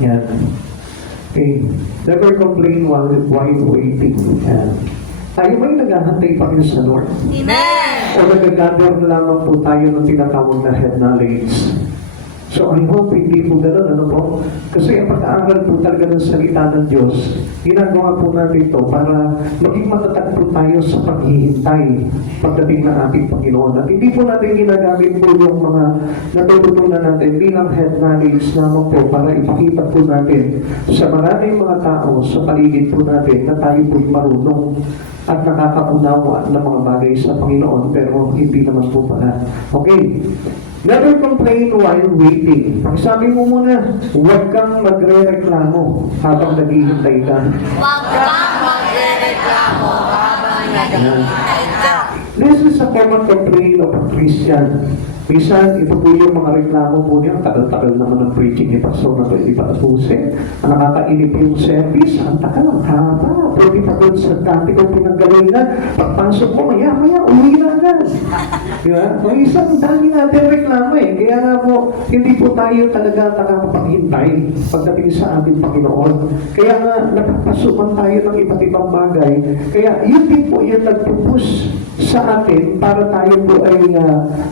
Yan. Okay. Never complain while waiting. Yan. Tayo ba'y naghahantay pa rin sa Lord? Amen! O nag-gather lamang po tayo ng tinatawag na head knowledge? So I hope hindi po gano'n, ano po? Kasi ang pag-aaral po talaga ng salita ng Diyos, ginagawa po natin ito para maging matatag po tayo sa paghihintay pagdating ng ating Panginoon. At hindi po natin ginagamit po yung mga natututunan natin bilang head knowledge naman po para ipakita po natin sa maraming mga tao sa paligid po natin na tayo po'y marunong at nakakaunawa ng mga bagay sa Panginoon, pero hindi naman po pala. Okay. Never complain while waiting. Pagsabi mo muna, huwag kang magre-reklamo habang naghihintay ka. Huwag kang magre-reklamo habang naghihintay ka. This is a common complaint of a Christian. Minsan, ito po yung mga reklamo po niya. Tagal-tagal naman ang preaching ni Pastor na ito, hindi pa tapusin. Ang nakakainip yung service, ang tagal, ang haba. Pwede pa doon sa dati kong pinanggalingan. Pagpasok mo, maya-maya, uwi na agad. Diba? May isang dami natin reklamo eh. Kaya nga po, hindi po tayo talaga nakakapaghintay pagdating sa ating Panginoon. Kaya nga, napapasukan tayo ng iba't ibang bagay. Kaya yun din po yung nagpupush sa atin para tayo po ay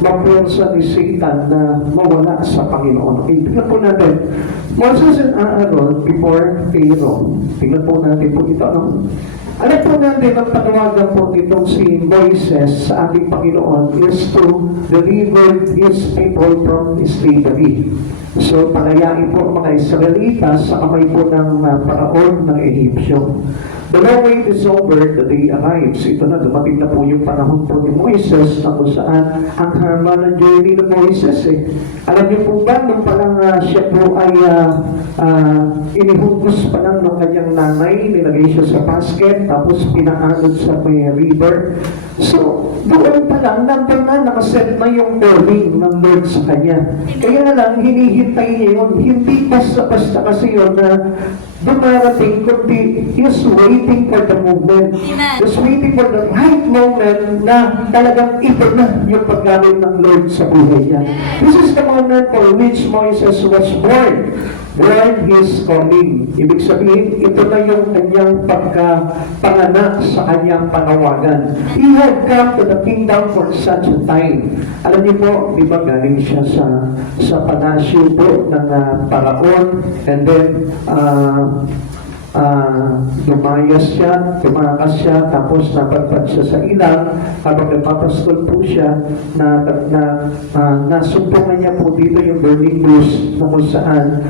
mapuwersa ni Satan na mawala sa Panginoon. Okay, tingnan po natin. Moses and Aaron before Pharaoh. Tingnan po natin po ito. Ano? Alam po natin ang panawagan po itong si Moises sa ating Panginoon is to deliver his people from slavery. So, palayain po ang mga Israelitas sa kamay po ng paraon ng Egyptyo. The long wait is over, the day arrives. Ito na, dumating na po yung panahon po ni Moises na kung saan ang haba ng journey ng Moises eh. Alam niyo po ba, nung palang siya po ay inihugos pa lang ng kanyang nanay, nilagay siya sa basket, tapos pinaanod sa may river. So, doon pa lang, nandun na, nakaset na yung calling ng Lord sa kanya. Kaya lang, hinihintay niya yun. Hindi basta-basta kasi yun na dumarating, kundi he's waiting for the moment. He's waiting for the right moment na talagang ito na yung paggamit ng Lord sa buhay niya. This is the moment for which Moses was born. Born his calling. Ibig sabihin, ito na yung kanyang pagkapanganak sa kanyang panawagan. He had come to the kingdom for such a time. Alam niyo po, di ba galing siya sa palasyo po ng paraon, and then lumayas siya, tumakas siya, tapos napadpad siya sa ilang. Habang nagpapastol po siya, nasumpungan niya po dito yung burning bush na kung saan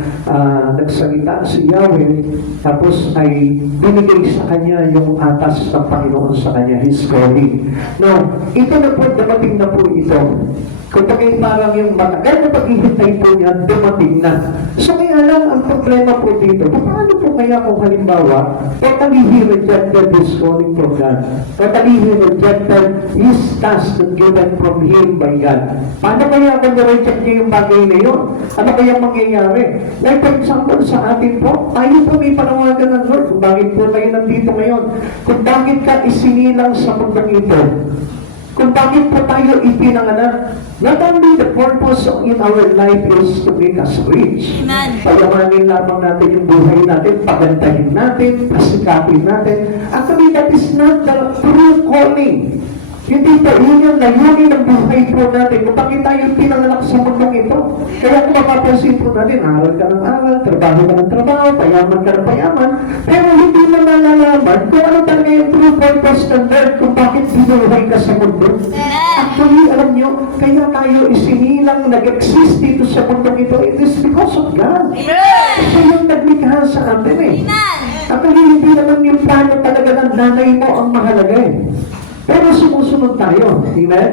nagsalita si Yahweh, tapos ay binigay sa kanya yung atas ng Panginoon sa kanya, his calling. Now, ito na po, dumating na po ito. Kung bagay parang yung matagal na paghihintay po niya, dumating na. So kaya lang, ang problema po dito, paano po kaya kung halimbawa, totally he rejected his calling from God. Totally he rejected his task given from him by God. Paano kaya kung na-reject niya yung bagay na yun? Ano kaya mangyayari? Like for example, sa atin po, tayo po may panawagan ng Lord. Kung bakit po tayo nandito ngayon? Kung bakit ka isinilang sa mundong ito? Kung bakit po tayo ipinanganak? Not only the purpose in our life is to make us rich. Payamanin lamang natin yung buhay natin, pagandahin natin, pasikapin natin. Actually, that is not the true calling. Hindi po, yun yung layunin ng buhay po natin. Kung bakit tayo pinanganak sa mundong ito. Kaya kung mapapansin po natin, aral ka ng aral, trabaho ka ng trabaho, payaman ka ng payaman, pero hindi mo nalalaman kung ano talaga yung true purpose ng Lord kung bakit binuhay ka sa mundo. Actually, alam nyo, kaya tayo isinilang nag-exist dito sa mundong ito, it is because of God. Siya yung naglikha sa atin eh. Actually, hindi naman yung plano talaga ng nanay mo ang mahalaga eh. Pero sumusunod tayo, amen?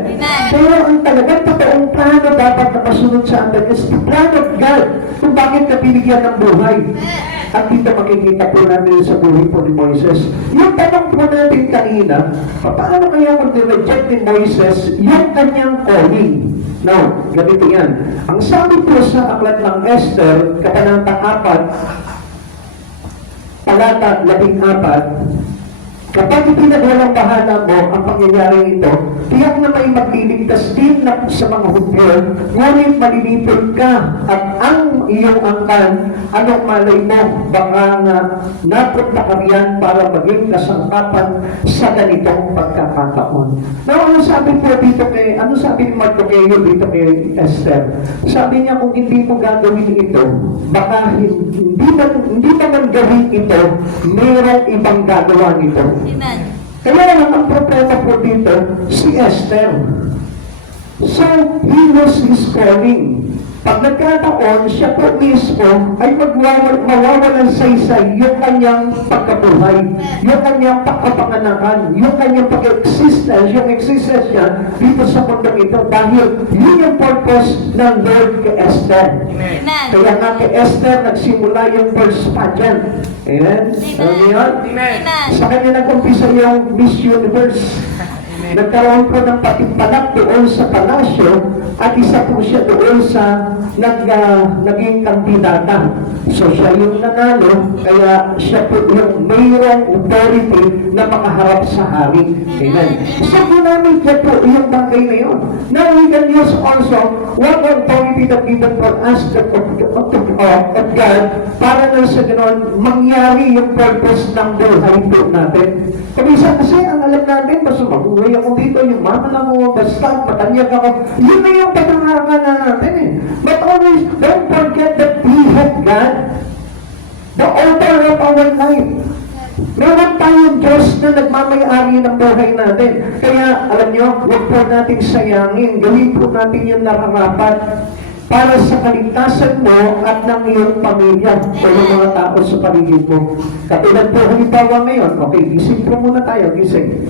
Pero ang talagang totoong plano dapat na masunod sa atin is the plan of God kung bakit ka binigyan ng buhay. At dito makikita po namin sa buhay po ni Moises. Yung tanong po natin kanina, paano kaya kung nireject ni Moises yung kanyang calling? Now, ganito yan. Ang sabi po sa aklat ng Esther, Kabanata 4, Talata 14, kapag ipinagwalang bahala mo ang pangyayaring ito, tiyak na may magliligtas din na sa mga Hudyo, ngunit malilipod ka at ang iyong angkan, anong malay mo, baka nga napunta ka riyan para maging kasangkapan sa ganitong pagkakataon. Now, ano sabi ni Mardoqueo dito kay Esther? Sabi niya, kung hindi mo gagawin ito, baka hindi naman gawin ito, mayroong ibang gagawa nito. Amen. Kaya lang ang problema po dito, si Esther. So, he knows his calling. Pag nagkataon, siya po mismo ay mawawalan sa isa yung kanyang pagkabuhay, yung kanyang pagkapanganakan, yung kanyang pag-existence, yung existence niya dito sa mundong ito dahil yun yung purpose ng Lord kay Esther. Amen. Kaya nga kay Esther nagsimula yung first pageant. Amen? Alam niyo yun? Amen. Sa kanya nag-umpisa yung Miss Universe. Nagkaroon po ng patimpalak doon sa palasyo at isa po siya doon sa naging kandidata. So siya yung nanalo, kaya siya po yung mayroong authority na makaharap sa hari. Amen. So ginamit niya po yung bagay na yun. Now we can use also what authority that given for us of God para na sa ganoon mangyari yung purpose ng buhay po natin. Kumisa kasi ang alam natin, basta mabuhay ako dito, yung mama na mo, basta matanyag ako, yun na yung patangakan na natin eh. But always, don't forget that we have God, the author of our life. Meron tayong Diyos na nagmamayari ng buhay natin. Kaya, alam nyo, huwag po natin sayangin, gawin po natin yung nararapat para sa kaligtasan mo at ng iyong pamilya o ng mga tao sa paligid mo. Katulad po, halimbawa ngayon, okay, gising po muna tayo, gising.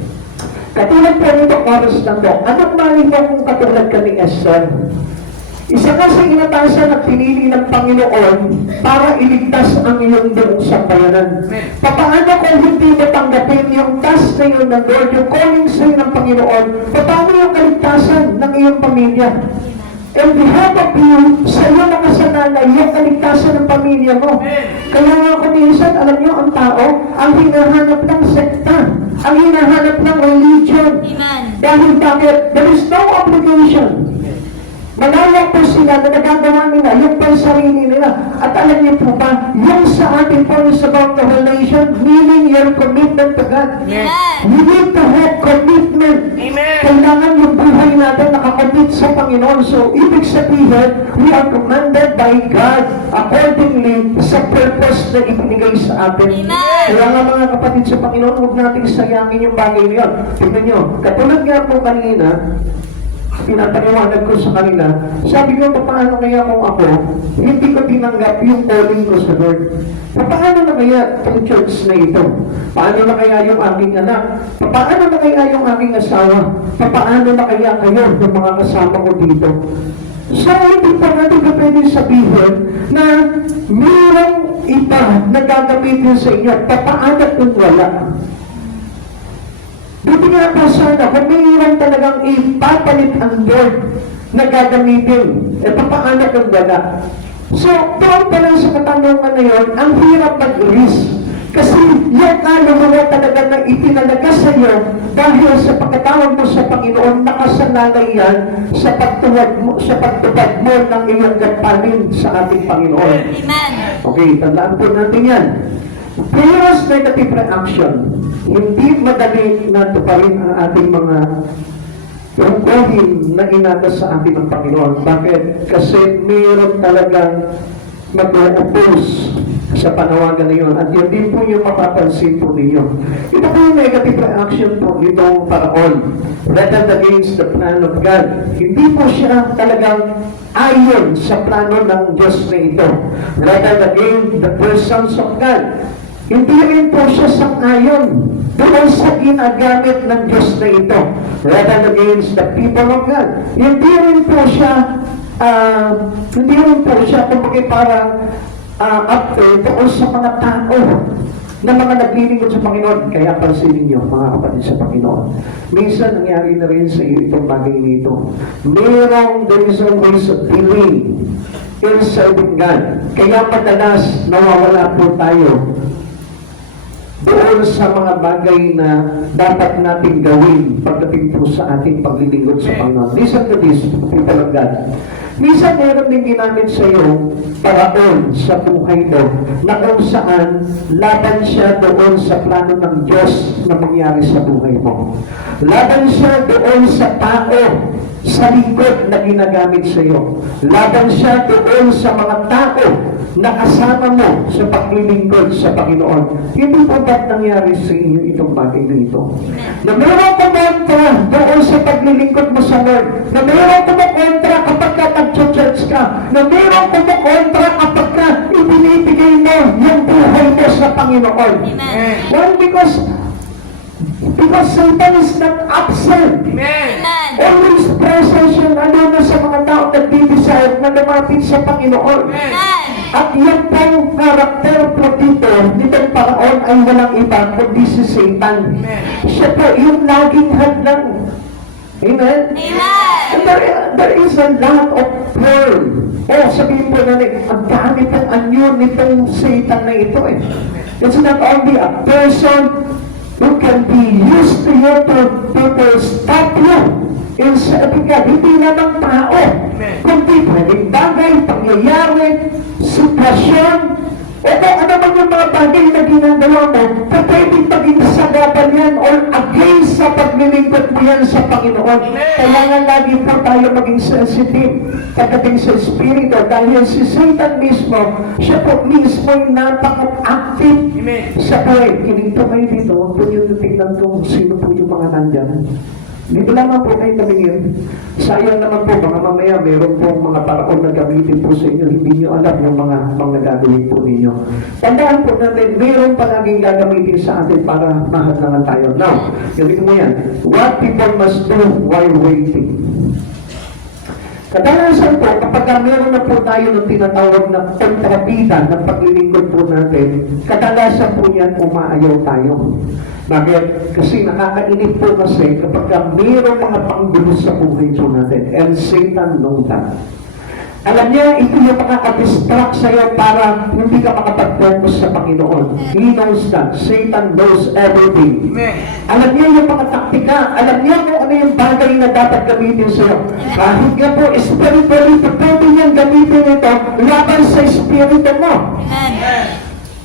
Katulad po nito, oras na to, anong mali mo kung katulad ka ni Esther? Isa ka sa inatasan at pinili ng Panginoon para iligtas ang iyong buong sambayanan. Paano kung hindi mo tanggapin yung task na yun ng Lord, yung calling sa'yo ng Panginoon, paano yung kaligtasan ng iyong pamilya? And behalf of you, sa iyo nakasanala yung kaligtasan ng pamilya mo. Kaya nga kung minsan, alam niyo, ang tao, ang hinahanap ng sekta, ang hinahanap ng religion. Amen. Dahil bakit? There is no obligation. Malaya po sila na nagagawa nila yung pansarili nila. At alam niyo po ba, yung sa ating po is about the relation, meaning your commitment to God. Amen. We need to have commitment. Amen. Kailangan yung buhay natin nakakommit sa Panginoon. So, ibig sabihin, we are commanded by God accordingly sa purpose na ibinigay sa atin. Amen. Kaya nga mga kapatid sa Panginoon, huwag natin sayangin yung bagay na yun. Tingnan nyo, katulad nga po kanina, pinapaniwanag ko sa kanila, sabi ko, paano kaya kung ako, hindi ko tinanggap yung calling ko sa Lord? Paano na kaya itong church na ito? Paano na kaya yung aking anak? Paano na kaya yung aking asawa? Paano na kaya kayo yung mga kasama ko dito? So, hindi pa natin ka pwede sabihin na mayroong iba na gagamitin sa inyo. Paano kung wala? Buti nga po sana, kung mayroon talagang ipapalit ang Lord na gagamitin, paano kung wala? So, doon pa lang sa katanungan na yun, ang hirap mag-risk. Kasi yung kaluluwa talaga na itinalaga sa iyo dahil sa pagkatawag mo sa Panginoon, nakasanalay yan sa pagtupad mo ng iyong gapanin sa ating Panginoon. Amen. Okay, tandaan po natin yan. Previous negative reaction, hindi madali na tuparin ang ating mga tungkulin na inatas sa ating ng Panginoon. Bakit? Kasi mayroon talagang mag-oppose sa panawagan na yun. At yun din po yung mapapansin po ninyo. Ito po yung negative reaction po nitong paraon. Rather against the plan of God. Hindi po siya talagang ayon sa plano ng Diyos na ito. Rather against the persons of God. Hindi rin po siya sang-ayon doon sa ginagamit ng Diyos na ito. Rather against the people of God. Hindi rin po siya kumbaga parang after doon sa mga tao na mga naglilingkod sa Panginoon. Kaya pansinin niyo, mga kapatid sa Panginoon. Minsan nangyari na rin sa iyo itong bagay nito. There is always a feeling in serving God. Kaya madalas nawawala po tayo doon sa mga bagay na dapat natin gawin pagdating po sa ating paglilingkod sa Panginoon. Listen to this, people of God. Minsan meron din ginamit sa iyo paraon sa buhay mo na kung saan laban siya doon sa plano ng Diyos na mangyari sa buhay mo. Laban siya doon sa tao sa likod na ginagamit sa iyo. Laban siya doon sa mga tao na kasama mo sa paglilingkod sa Panginoon. Hindi po ba't nangyari sa inyo itong bagay na ito? Na mayroong kumontra doon sa paglilingkod mo sa Lord. Na mayroong kumukontra kapag ka nag-church ka. Na mayroong kumukontra kapag ka ibinibigay mo yung buhay mo sa Panginoon. Amen. Well, because Satan is not absent. Amen. Always present siya lalo na sa mga tao na desire na lumapit sa Panginoon. Amen. At yung pong karakter po dito, nitong paraon ay walang iba kundi si Satan. Siya po yung laging hadlang. Amen? Amen. And there is a lot of pearl. Sabihin po natin, ang dami pong anyo nitong Satan na ito eh. It's not only a person who can be used to you to stop you. Sabi ka, hindi lamang tao, kundi pwedeng bagay, pangyayari, sitwasyon, o kung ano man yung mga bagay na ginagawa mo, na pwedeng maging sagapan yan or against sa paglilingkod mo yan sa Panginoon. Kaya nga lagi po tayo maging sensitive pagdating sa Espiritu dahil si Satan mismo, siya po mismo yung napaka-active sa buhay. Kinito kayo dito, huwag po nyo tingnan kung sino po yung mga nandyan. Dito lamang po kayo tumingin. Sayang naman po, mga mamaya, meron pong mga paraon na gamitin po sa inyo. Hindi nyo alam yung mga gagawin po ninyo. Tandaan po natin, meron pa laging gagamitin sa atin para mahadlangan tayo. Now, gawin mo yan. What people must do while waiting. Kadalasan po, kapag meron na po tayo ng tinatawag na kontrabida ng paglilingkod po natin, kadalasan po yan umaayaw tayo. Bakit? Kasi nakakainip po kasi kapag mayroong mga panggulo sa buhay po natin. And Satan knows that. Alam niya, ito yung makaka-distract sa'yo para hindi ka makapag-focus sa Panginoon. He knows that. Satan knows everything. Alam niya yung mga taktika. Alam niya kung ano yung bagay na dapat gamitin sa'yo. Kahit nga po, spiritually, pwede niyang gamitin ito laban sa spirito mo.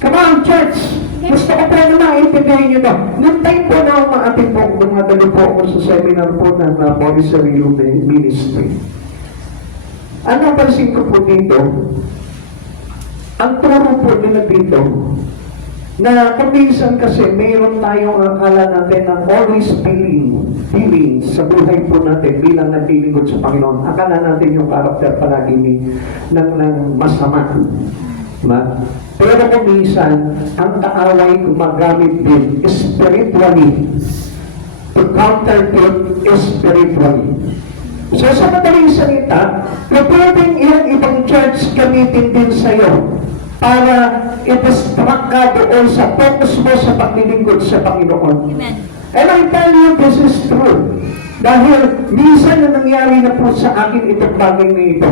Come on, church! Gusto ko po na maintindihan nyo to. Noong time po na umaating po, dumadalo po ako sa seminar po ng Montessori Ministry. Ang napansin ko po dito, ang turo po nila dito, na kuminsan kasi mayroon tayong akala natin ng always feeling sa buhay po natin bilang naglilingkod sa Panginoon. Akala natin yung karakter palagi ng masama. Pero kung minsan, ang kaaway gumagamit din spiritually to counter spiritually. So sa madaling salita, pwedeng ilang ibang church gamitin din sa'yo para i-distract ka doon sa focus mo sa paglilingkod sa Panginoon. Amen. And I tell you, this is true. Dahil minsan na nangyari na po sa akin itong bagay na ito.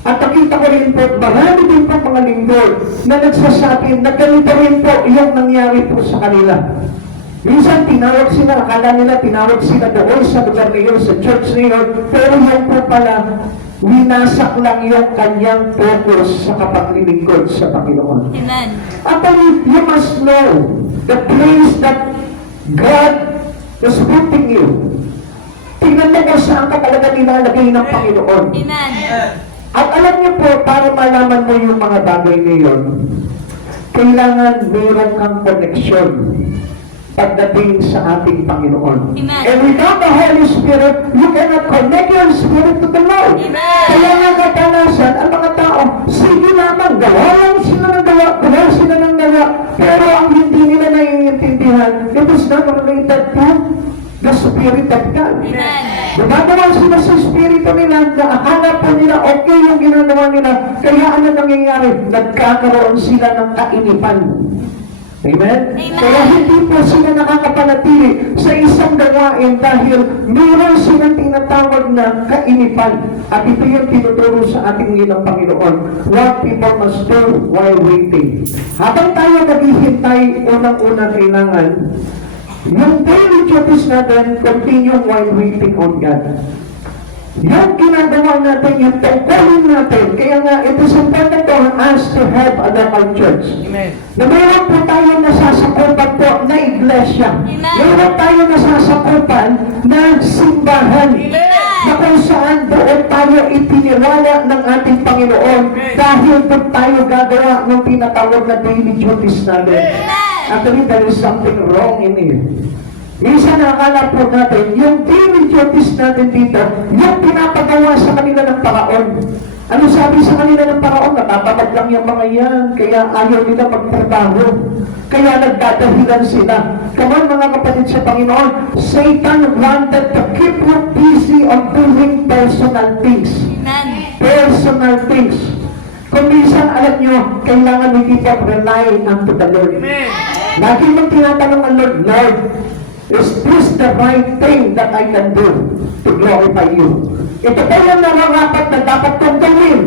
At nakita ko rin po, marami din po mga lingkod na nagsasabi na ganito rin po yung nangyari po sa kanila. Minsan tinawag sila, akala nila tinawag sila doon sa lugar na yun, sa church na yun, pero yung po pala, winasak lang yung kanyang focus sa kapaglilingkod sa Panginoon. Amen. Actually, you must know the place that God was putting you. Tingnan mo kung saan ka talaga nilalagay ng Panginoon. Amen. At alam niyo po, para malaman mo yung mga bagay na yun, kailangan meron kang connection pagdating sa ating Panginoon. Amen. And without the Holy Spirit, you cannot connect your spirit to the Lord. Amen. Kaya nga kadalasan, ang mga tao, sige lamang, gawa lang sila ng gawa, gawa sila ng gawa, pero ang hindi nila naiintindihan, it is not related to the Spirit of God. Amen. Gumagawa sila sa Espiritu nila na akala po nila okay yung ginagawa nila. Kaya ano nangyayari? Nagkakaroon sila ng kainipan. Amen? Amen. Kaya hindi po sila nakakapanatili sa isang gawain dahil meron silang tinatawag na kainipan. At ito yung tinuturo sa ating ng Panginoon. What people must do while waiting. Habang tayo naghihintay, unang-unang kailangan yung daily duties natin continue while waiting on God. Yung ginagawa natin, yung tungkulin natin, kaya nga, it is important for us to have a local church. Amen. Na mayroon po tayo nasasakupan po na iglesia. Mayroon tayo nasasakupan na simbahan. Na kung saan doon tayo itiniwala ng ating Panginoon dahil doon tayo gagawa ng tinatawag na daily duties natin. Actually, there is something wrong in it. Minsan nakakala po natin, yung daily duties natin dito, yung pinapagawa sa kanila ng paraon. Ano sabi sa kanila ng paraon? Natatamad lang yung mga yan, kaya ayaw nila magtrabaho. Kaya nagdadahilan sila. Come on mga kapatid sa Panginoon, Satan wanted to keep you busy on doing personal things. Personal things. Kung minsan, alam nyo, kailangan we keep on relying unto the Lord. Lagi mong tinatanong ang Lord, Lord, is this the right thing that I can do to glorify you? Ito po yung nararapat na dapat kong gawin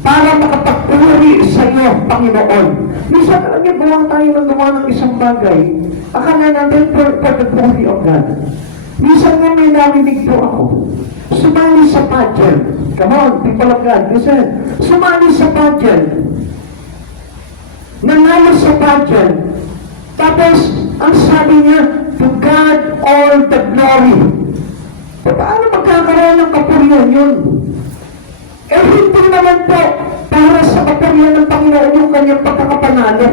para makapagpuri sa iyo, Panginoon. Minsan, alam niyo, gawa tayo ng gawa ng isang bagay. Akala natin for the glory of God. Minsan nga may narinig po ako. Sumali sa pageant. Come on, people of God, listen. Sumali sa pageant. Nanalo sa pageant. Tapos, ang sabi niya, to God all the glory. Paano magkakaroon ng kapurihan yun? Eh, hindi naman po para sa kapurihan ng Panginoon yung kanyang pagkakapanalo.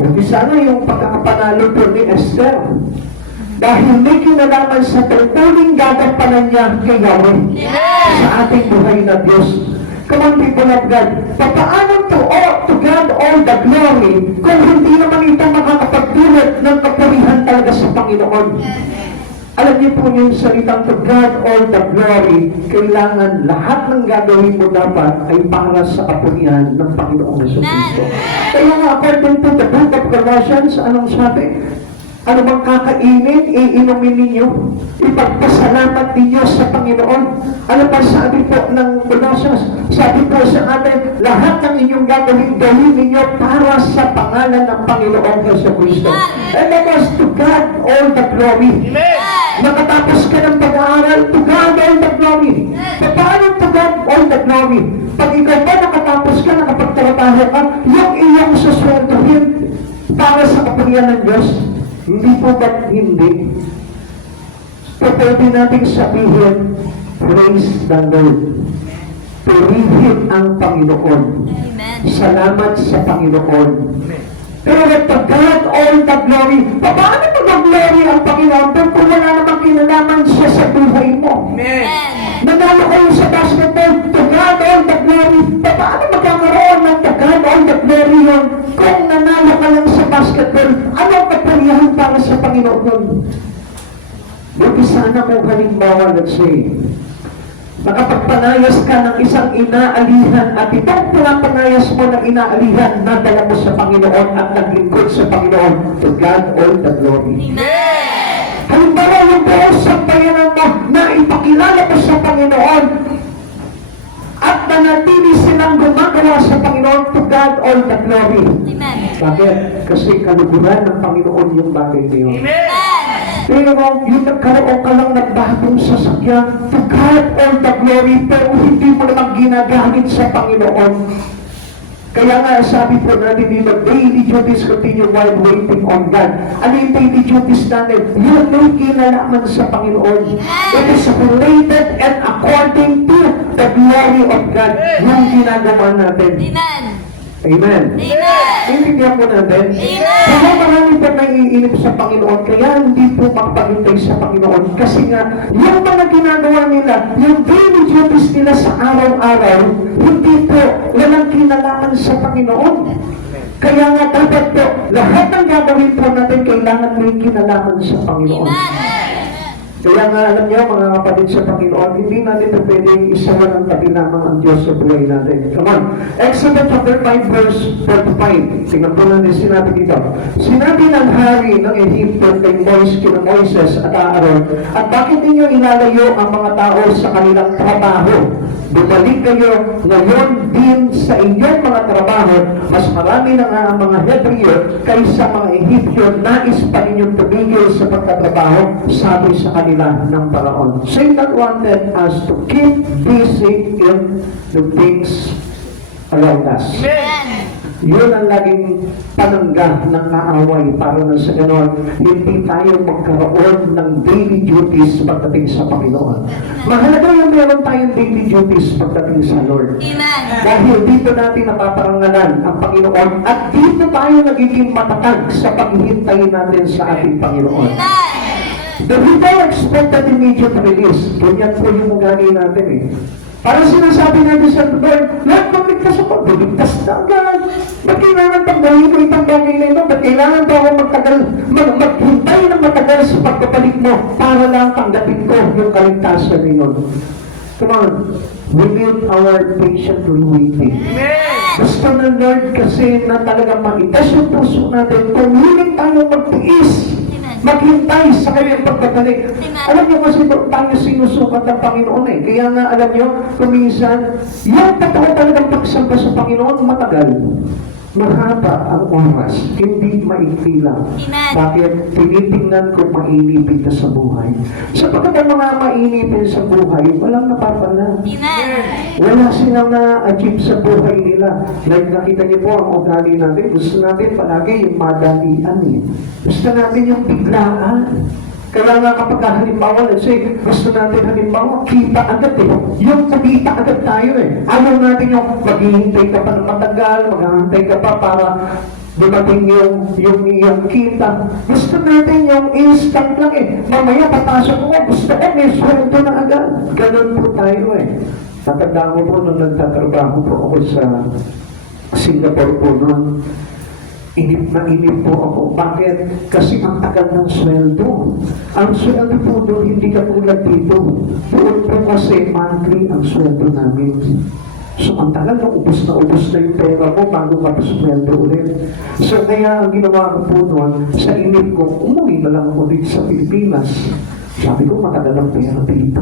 Hindi sana yung pagkakapanalo po ni Esther. Dahil may kinalaman sa tungkuling gagampanan niya kay Yahweh sa ating buhay na Diyos. Come on, people of God. Paano to God all the glory kung hindi naman ito makakapagdulot ng kapurihan talaga sa Panginoon? Alam niyo po yung salitang to God all the glory, kailangan lahat ng gagawin mo dapat ay para sa kapurihan ng Panginoong Jesucristo. Kaya nga, according to the book of Colossians, anong sabi? Ano bang kakainin, iinumin ninyo? Ipagpasalamat ninyo sa Panginoon. Ano pa sabi po ng Colossians? Sabi po sa atin, lahat ng inyong gawin ninyo para sa pangalan ng Panginoong Jesucristo. And that was to God all the glory. Nakatapos ka ng pag-aaral, to God all the glory. Paano to God all the glory? Pag ikaw ba nakatapos ka, nakapagtrabaho ka, yung iyong suswertuhin para sa kapurihan ng Diyos, hindi po ba't hindi? So, pwede natin sabihin, praise the Lord. Purihin ang Panginoon. Salamat sa Panginoon. Pero to God all the glory. Paano mag-glory ang Panginoon kung wala namang kinalaman siya sa buhay mo? Nanalo kayo sa basketball, to God all the glory. Paano magkakaroon ng to God all the glory yun kung nanalo ka lang sa basketball? Anong kapurihan para sa Panginoon nun? Buti sana kung halimbawa, let's say, nakapagpanayas ka ng isang inaalihan at itong pinapanayas mo ng inaalihan, nadala mo sa Panginoon at naglingkod sa Panginoon. To God all the glory. Halimbawa yung buong sambayanan mo na ipakilala mo sa Panginoon at nanatili silang gumagawa sa Panginoon. To God all the glory. Bakit? Kasi kaluguran ng Panginoon yung bagay na yun. Pero yung nagkaroon ka lang ng bagong sasakyan, to God all the glory, pero hindi mo naman ginagamit sa Panginoon. Kaya nga, sabi po natin dito, daily duties continue while waiting on God. Ano yung daily duties natin? Yun may kinalaman sa Panginoon. It is related and according to the glory of God. Yung ginagawa natin. Amen. Intindihan po natin. Kaya marami pa naiinip sa Panginoon, kaya hindi po makapaghintay sa Panginoon. Kasi nga, yung mga ginagawa nila, yung daily duties nila sa araw-araw, hindi po walang kinalaman sa Panginoon. Kaya nga dapat po, lahat ng gagawin po natin, kailangan may kinalaman sa Panginoon. Kaya nga alam niyo, mga kapatid sa Panginoon, hindi natin ito pwedeng isawa ng tabi lamang ang Diyos sa buhay natin. Come on. Exodus chapter 5 verse 45. Tingnan po natin sinabi dito. Sinabi ng hari ng Egypto kay Moises at Aaron, at bakit ninyo ilalayo ang mga tao sa kanilang trabaho? bumalik kayo ngayon din sa inyong mga trabaho. Mas marami na nga ang mga Hebreo kaysa mga Egyptyo. Nais pa ninyong tumigil sa pagtatrabaho, sabi sa kanila ng Paraon. Satan wanted us to keep busy in the things around us. Yun ang laging panangga ng kaaway para na sa ganon, hindi tayo magkaroon ng daily duties pagdating sa Panginoon. Mahalaga yung meron tayong daily duties pagdating sa Lord. Amen. Dahil dito natin napaparangalan ang Panginoon at dito tayo nagiging matatag sa paghihintay natin sa ating Panginoon. Amen. The people expected immediate release. Ganyan po yung ugali natin eh. Parang sinasabi natin sa Lord, Lord, magligtas ako. Magligtas na agad. Ba't kailangan pang gawin ko itang bagay na ito? Ba't kailangan ba ako maghintay ng matagal sa pagkabalik mo para lang tanggapin ko yung kaligtasan ngayon? Come on. We need our patiently waiting. Gusto ng Lord kasi na talagang maitas yung puso natin kung willing tayo magtiis, maghintay sa kanyang pagkabalik. Alam niyo kasi tayo sinusukat ng Panginoon eh. Kaya nga alam niyo, kuminsan, yung totoo talagang pagsamba sa Panginoon matagal. Mahaba ang oras, hindi maikli lang. Amen. Bakit? Tinitingnan kung mainipin ka sa buhay. Sapagkat ang mga mainipin sa buhay, walang napapala. Amen. Wala silang na-achieve sa buhay nila. Like nakita niyo po ang ugali natin. Gusto natin palagi yung madalian eh. Gusto natin yung biglaan. Kaya nga kapag halimbawa, let's say, gusto natin halimbawa, kita agad eh. Yung kumita agad tayo eh. Ayaw natin yung maghihintay ka pa ng matagal, maghihintay ka pa para dumating yung kita. Gusto natin yung instant lang eh. Mamaya papasok ko, gusto ko may sweldo na agad. Ganun po tayo eh. Tatandaan ko po nung nagtatrabaho po ako sa Singapore po noon. Inip na inip po ako. Bakit? Kasi ang tagal ng sweldo. Ang sweldo po doon, hindi katulad dito. Doon po kasi monthly ang sweldo namin. So ang tagal na ubos na yung pera ko bago kapasweldo ulit. So kaya ang ginawa ko po noon, sa inip ko, umuwi na lang ako dito sa Pilipinas. Sabi ko, matagal ang pera dito.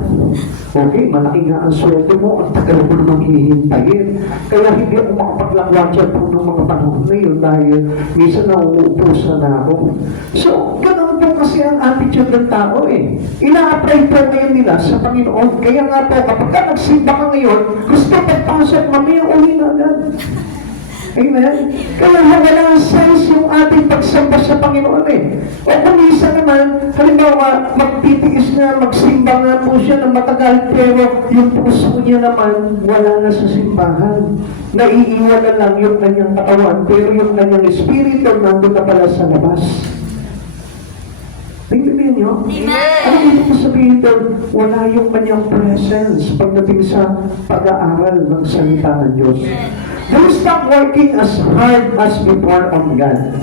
Okay, malaki nga ang sweldo mo, ang tagal mo namang hihintayin. Kaya hindi ako makapaglangwatsa po ng mga panahon na yun dahil minsan nauupusan na ako. So, ganun po kasi ang attitude ng tao eh. Ina-apply po ngayon nila sa Panginoon. Kaya nga po, kapag ka nagsimba ka ngayon, gusto pagpasok, mamaya uli na agad. Amen? Kaya walang sense yung ating pagsamba sa Panginoon eh. O kung minsan naman, halimbawa, magtitiis na, magsimba nga po siya ng matagal, pero yung puso niya naman, wala na sa simbahan. Naiiwan na lang yung kanyang katawan, pero yung kanyang espiritu nandun na pala sa labas. Naintindihan niyo? Ano ibig sabihin doon? Wala yung kanyang presence pagdating sa pag-aaral ng salita ng Diyos. Don't stop working as hard as before on God.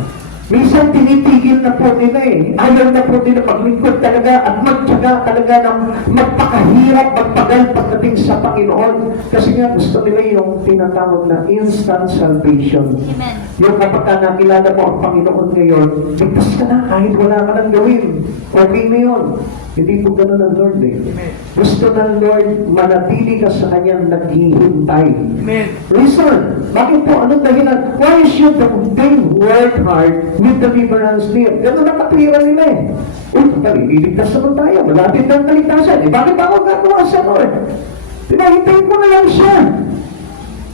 Minsan tinitigil na po nila eh. Ayaw na po nila maglingkod talaga at magtyaga talaga ng magpakahirap, magpagal pagdating sa Panginoon. Kasi nga gusto nila yung tinatawag na instant salvation. Amen. Yung kapag ka nakilala mo ang Panginoon ngayon, ligtas ka na kahit wala ka nang gawin. Okay na yun. Hindi po ganun ang Lord eh. Gusto ng Lord, manatili ka sa kanyang naghihintay. Reason, bakit po? Anong dahilan? Why should they work hard with deliverance near? Ganun ang katwira nila eh. Uy, iligtas naman tayo. Malapit ng kaligtasan. Eh, bakit ba ako gagawa sa Lord? Pinahintayin ko na lang siya.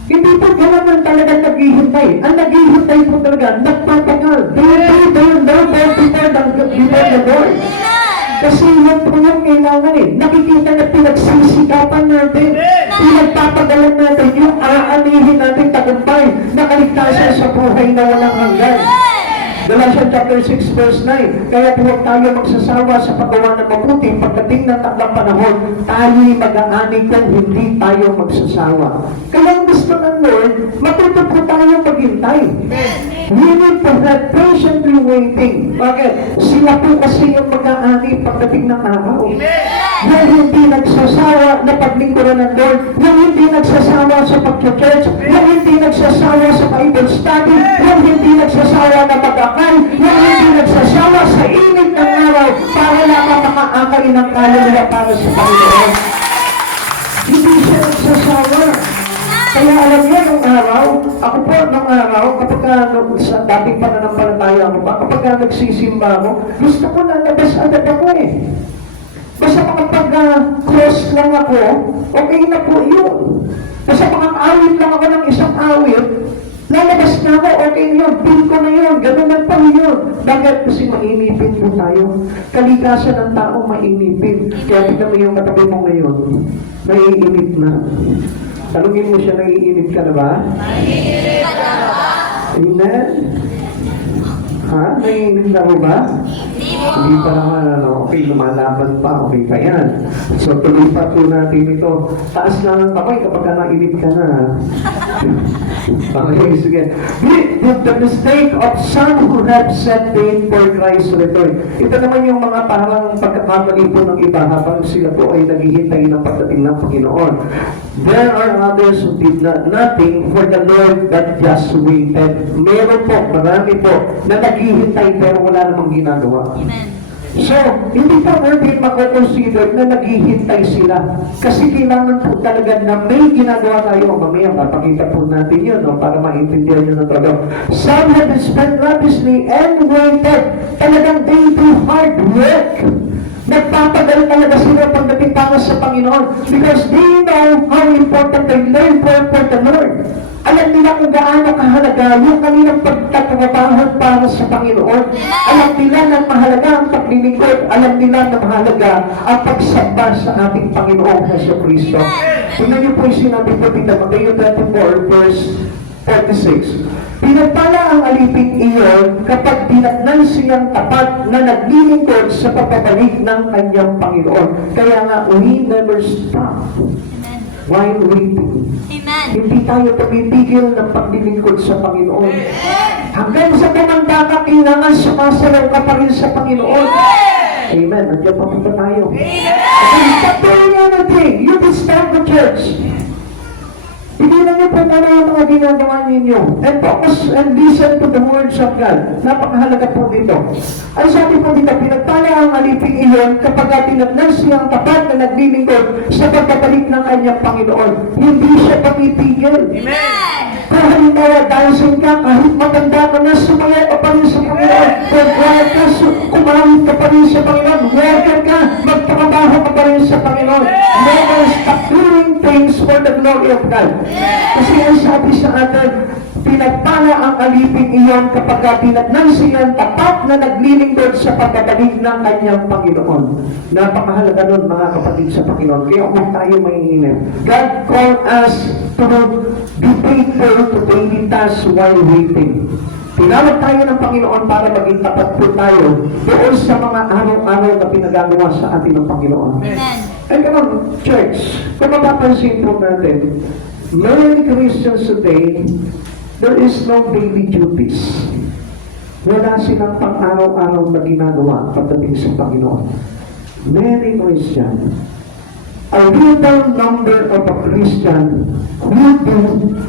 Hindi po ganun ang talaga naghihintay. Ang naghihintay po talaga, nagpapagal. They know before the Lord. Kasi yan po yung kailangan eh. Nakikita na pinagsisikapan natin. Pinagpapagalan natin yung aanihin natin tagumpay na kaligtasan sa buhay na walang hanggan. Galatians chapter 6 verse 9. Kaya huwag tayo magsasawa sa paggawa ng mabuti. Pagdating ng takdang panahon, tayo'y mag-aani kung hindi tayo magsasawa. Kaya ang gusto ng Lord, matuto po tayo maghintay. We need to have patiently waiting. Bakit? Sila po kasi yung mag-aani pagdating ng araw. Yung hindi nagsasawa na paglingkuran ng Lord, yung hindi nagsasawa sa pag-church, yung hindi nagsasawa sa Bible study, yung hindi nagsasawa na mag-akay, yung hindi nagsasawa sa init ng araw para lamang makaakay ng kaluluwa para sa Panginoon. Hindi siya magsasawa. Kaya alam niyo, nung araw, ako po nung araw, sa dating pananampalataya ako pa, kapag nagsisimba ako, gusto ko lalabas agad ako eh. Basta makapag-cross lang ako, okay na po yun. Basta makakawit lang ako ng isang awit, lalabas na ako, okay na yun, feel ko na yun, ganun lang pa yun. Bakit? Kasi mainipin po tayo. Kalikasan ng tao mainipin. Kaya tignan mo yung katabi mo ngayon, naiinip na. Tanungin mo siya, naiinip ka na ba? Naiinip ka na ba? Amen? Ha? Naiinip na mo ba? Hindi pa naman, okay, lumalaban pa, okay pa yan. So, tuloy pa po natin ito. Taas lang ang kamay kapag nainip ka na. Okay, sige. The mistake of some who have set pain for Christ's return. Ito naman yung mga parang pagkakamali po ng iba habang sila po ay naghihintay ng pagdating ng Panginoon. There are others who did nothing for the Lord but just waited. Meron po, marami po, na naghihintay pero wala namang ginagawa. Amen. So, hindi pa natin mako-consider na naghihintay sila. Kasi kailangan po talaga na may ginagawa tayo. Mamaya, mapakita po natin yun, no, para maintindihan nyo na talaga. Some have spent lavishly and waited. Talagang they do hard work. Nagpapagal talaga sila pagdating para sa Panginoon because they know how important they learn for the Lord. Alam nila kung gaano kahalaga yung kanilang pagtatrabaho para sa Panginoon. Alam nila na mahalaga ang paglilingkod. Alam nila na mahalaga ang pagsamba sa ating Panginoong Hesus Kristo. Tingnan niyo po yung sinabi po dito, Mateo 24, verse 46. Pinagpala ang alipin iyon kapag dinatnan siyang tapat na naglilingkod sa pagpapalik ng kanyang Panginoon. Kaya nga, we never stop while waiting. Amen. Hindi tayo tumipigil ng paglilingkod sa Panginoon. Hanggang sa tumanda ka, kailangan sumasayaw ka pa rin sa Panginoon. Amen. Nandiyan pa po tayo. Okay, stop doing anything. You can start the church. Tignan niyo po muna yung mga ginagawa ninyo. And focus and listen to the words of God. Napakahalaga po dito. Ay sabi po dito, pinagpala ang aliping iyon kapag tinatnan siyang tapat na naglilingkod sa pagkabalik ng kanyang Panginoon. Hindi siya papitigil. Amen. Kung halimbawa, dancing ka, kahit matanda ka na, sumaya ka pa rin sa Panginoon. Kung quiet ka, kumawit ka pa rin sa Panginoon. Worker ka, magtrabaho ka pa rin sa Panginoon. Never stop doing things for the glory of God. Kasi ang sabi sa atin, pinagpala ang alipin iyon kapag tinatnan siyang tapat na naglilingkod sa pagkabalik ng kanyang Panginoon. Napakahalaga nun, mga kapatid sa Panginoon. Kaya huwag tayo mainginip. God called us to be faithful to daily tasks while waiting. Tinawag tayo ng Panginoon para maging tapat po tayo doon sa mga araw-araw na pinagagawa sa atin ng Panginoon. Amen. And come on, church, kung mapapansin po natin, many Christians today, there is no daily duties. Wala silang pang-araw-araw na ginagawa pagdating sa Panginoon. Many Christians, a little number of a Christian who do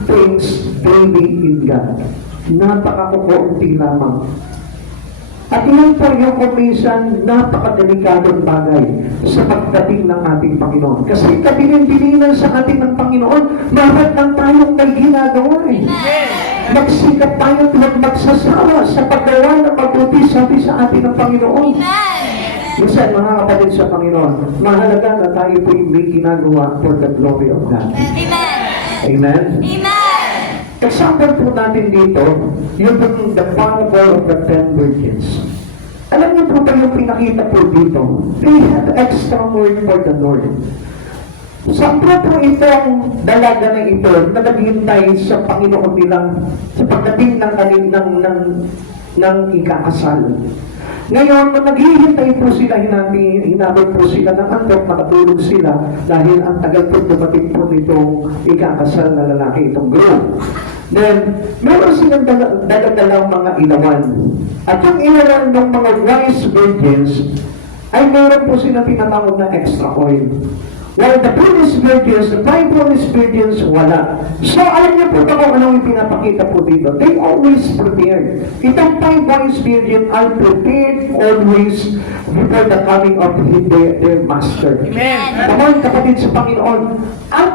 things daily in God. Napakakukunti lamang. At yun po yung kumisan napakadelikadong bagay sa pagdating ng ating Panginoon. Kasi kabilin-bilinan sa ating ng Panginoon, mahal lang tayong may ginagawa eh. Magsikap tayo at magsasawa sa paggawa ng mabuti sabi sa ating ng Panginoon. Minsan, mga kapatid sa Panginoon, mahalaga na tayo po yung may ginagawa for the glory of God. Amen? Amen. Example po natin dito, yung the parable of the 10 virgins. Alam niyo po ba yung pinakita po dito? They have extra word for the Lord. Saan po itong dalaga na ito na naghintay sa Panginoon nilang sa pagdating ng ikakasal? Ngayon, naghihintay po sila, hinabot po sila ng andok, makatulog sila dahil ang tagal po dumating po nitong ikakasal na lalaki, itong group. Then, meron silang daladalang mga ilawan. At yung ilawan ng mga wise virgins, ay meron po silang tinatawag na extra oil. While the previous virgins, the five foolish virgins, wala. So, alam niyo po ba kung anong ipinapakita po dito? They always prepared. Itong five wise virgins are prepared always before the coming of their master. Amen. Naman, kapatid sa Panginoon, ang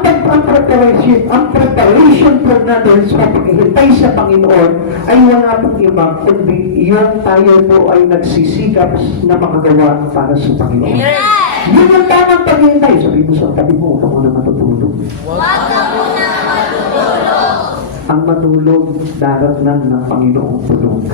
preparation po natin sa paghihintay sa Panginoon ay wala pong iba, kundi yung tayo po ay nagsisikap na makagawa para sa Panginoon. Amen. Yun yung tamang paghihintay. Sabi mo sa tabi mo, huwag ka muna matutulog. Huwag ka muna matutulog. Ang matulog, daratnan ng Panginoong tulog.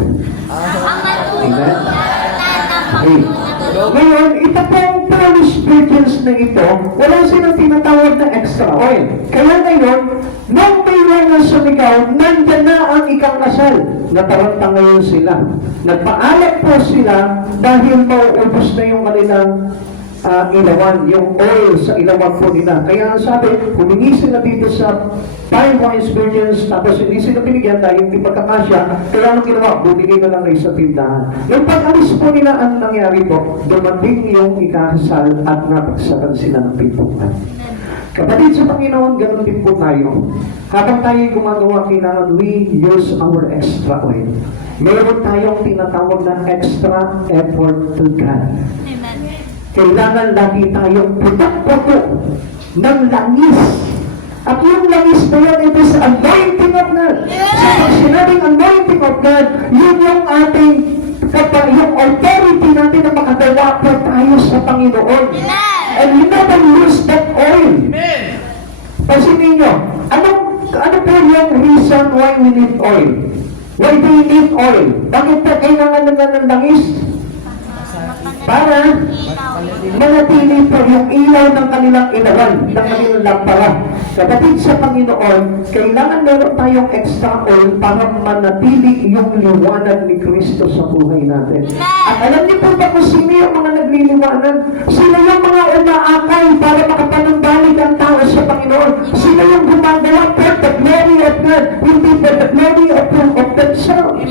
Ang matulog na ng Panginoon na tulog. Ngayon, ito pong Polish virgins na ito, wala silang tinatawag na extra oil. Kaya ngayon, nung may mga sumigaw, nandyan na ang ikakasal. Nataranta ngayon sila. Nagpaalat po sila dahil mauubos na yung kanilang ilawan, yung oil sa ilawan po nila. Kaya ang sabi, humingi sila dito sa five wise virgins, tapos hindi sila binigyan dahil hindi pagkakasya. Kaya anong ginawa? Bumili na lang kayo sa tindahan. Yung pag-alis po nila, ang nangyari po, dumating yung ikakasal at napagsakan sila ng pintuan. Kapatid sa Panginoon, ganoon din po tayo. Habang tayo gumagawa, kailangan we use our extra oil. Meron tayong tinatawag na extra effort to God. Amen. Kailangan lagi tayong putok-putok ng langis. At yung langis na yan, it is anointing of God. So pag sinabing anointing of God, yun yung ating yung authority natin na makagawa po tayo sa Panginoon. And we never lose that oil. Amen. Pansinin nyo, ano po yung reason why we need oil? Why do we need oil? Bakit po kailangan na ng langis? Para manatili po yung ilaw ng kanilang ilawan, ng kanilang lampara. Kapatid sa Panginoon, kailangan meron tayong extra oil para manatili yung liwanag ni Kristo sa buhay natin. At alam niyo po ba kung sino yung mga nagliliwanag? Sino yung mga umaakay para makapanumbalik ang tao sa Panginoon? Sino yung gumagawa for the glory of God, hindi for the glory of themselves?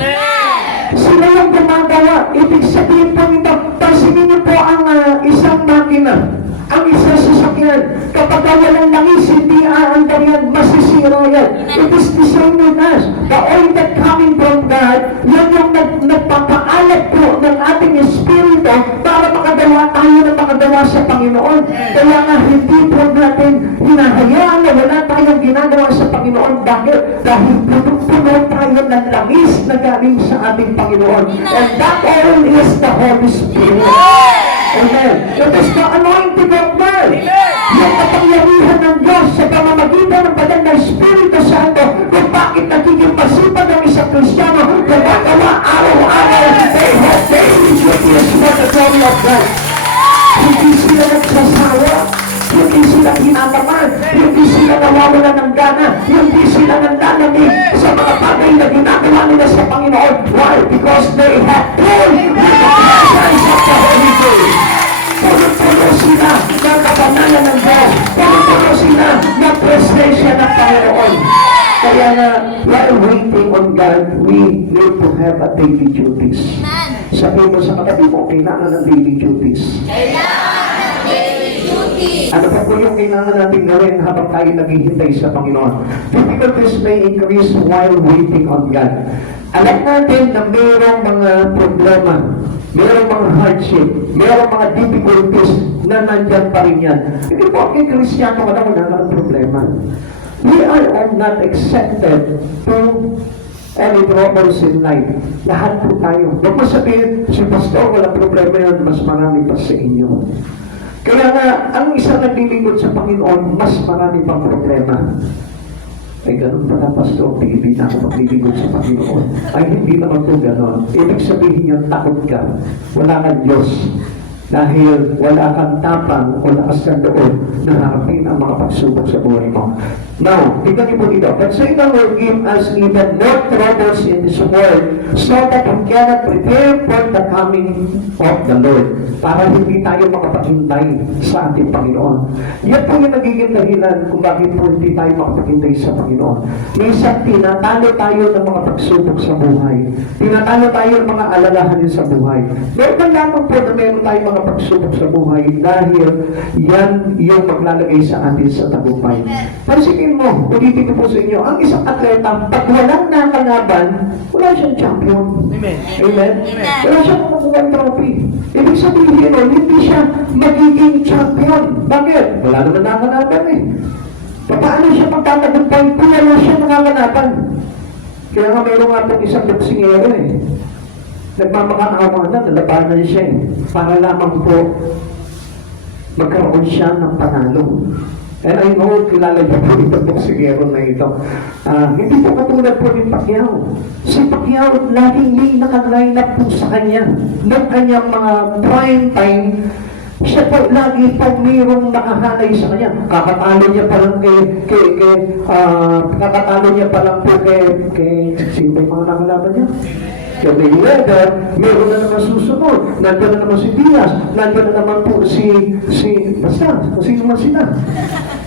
Sila yung gumagawa. Ibig sabihin po nito, pansinin niyo po ang isang makina, ang isang sasakyan. Kapag walang langis, hindi aandar yan, masisira yan. It is the same with us. The oil that coming from God, yan yung nagpapaalat po ng ating espiritu para makagawa tayo na makagawa sa Panginoon. Kaya nga hindi po natin hinahayaan na wala tayong ginagawa sa Panginoon. Dahil puno tayo ng langis na galing sa ating Panginoon. And that oil is the Holy Spirit. Amen. It is the anointing of God. Yung kapangyarihan ng Diyos sa pamamagitan ng banal na Espiritu Santo kung bakit nagiging masipag ang isang Kristiyano gumagawa araw-araw. They have daily duties for the glory of God. Hindi sila nagsasawa. Hindi sila hinataman. Hindi sila nawawala ng gana. Hindi sila nanlalamig sa mga bagay na ginagawa nila sa Panginoon. Why? Because they have full with the presence of the Holy Ghost. Puno-puno sila ng kapanalan ng Diyos. Puno-puno sila ng presensya ng Panginoon. Kaya nga, while waiting on God, we need to have a daily duties. Sabihin mo sa katabi mo, kailangan ng daily duties. Ano pa po yung kailangan natin gawin habang tayo naghihintay sa Panginoon? Difficulties may increase while waiting on God. Alam natin na mayroong mga problema, mayroong mga hardship, mayroong mga difficulties na nandyan pa rin yan. Hindi po, kay Kristiyano ka na wala ng problema. We are all not accepted to any troubles in life. Lahat po tayo. Huwag mo sabihin, si Pastor, walang problema yan, mas marami pa sa inyo. Kaya nga, ang isang naglilingkod sa Panginoon, mas marami pang problema. Ay, ganun pala, Pastor, hindi na ako maglilingkod sa Panginoon. Ay, hindi naman po ganun. Ibig sabihin yun, takot ka. Wala kang Diyos. Dahil wala kang tapang o lakas kang loob na harapin ang mga pagsubok sa buhay mo. Now, tignan niyo po dito. But Satan will give us even more troubles in this world so that we cannot prepare for the coming of the Lord. Para hindi tayo makapaghintay sa ating Panginoon. Yan po yung nagiging dahilan kung bakit po hindi tayo makapaghintay sa Panginoon. Minsan, tinatalo tayo ng mga pagsubok sa buhay. Tinatalo tayo ng mga alalahanin sa buhay. Meron lamang po na meron tayong mga mga pagsubok sa buhay dahil yan yung maglalagay sa atin sa tagumpay. Pansinin mo, ulitin ko po sa inyo, ang isang atleta, pag walang nakalaban, wala siyang champion. Amen. Amen? Wala siyang makukuha trophy. Ibig sabihin, hindi siya magiging champion. Bakit? Wala naman nakalaban eh. Paano siya magtatagumpay kung wala siya nakakalaban? Kaya nga mayroon nga itong isang boksingero eh. Nagmamakaawa na, nalabanan siya eh. Para lamang po magkaroon siya ng panalo. And I know, kilala niyo po itong boksingero na ito. Hindi po katulad po ni Pacquiao. Si Pacquiao, laging may nakaline up po sa kanya. Noong kanyang mga prime time, siya po lagi po mayroong nakahanay sa kanya. Kakatalo niya pa lang kakatalo niya pa lang po sino ba yung mga nakalaban niya? Kaya may Mayweather, meron na naman susunod. Nandiyan na naman si Diaz, nandiyan na naman po basta, kung sino man sila.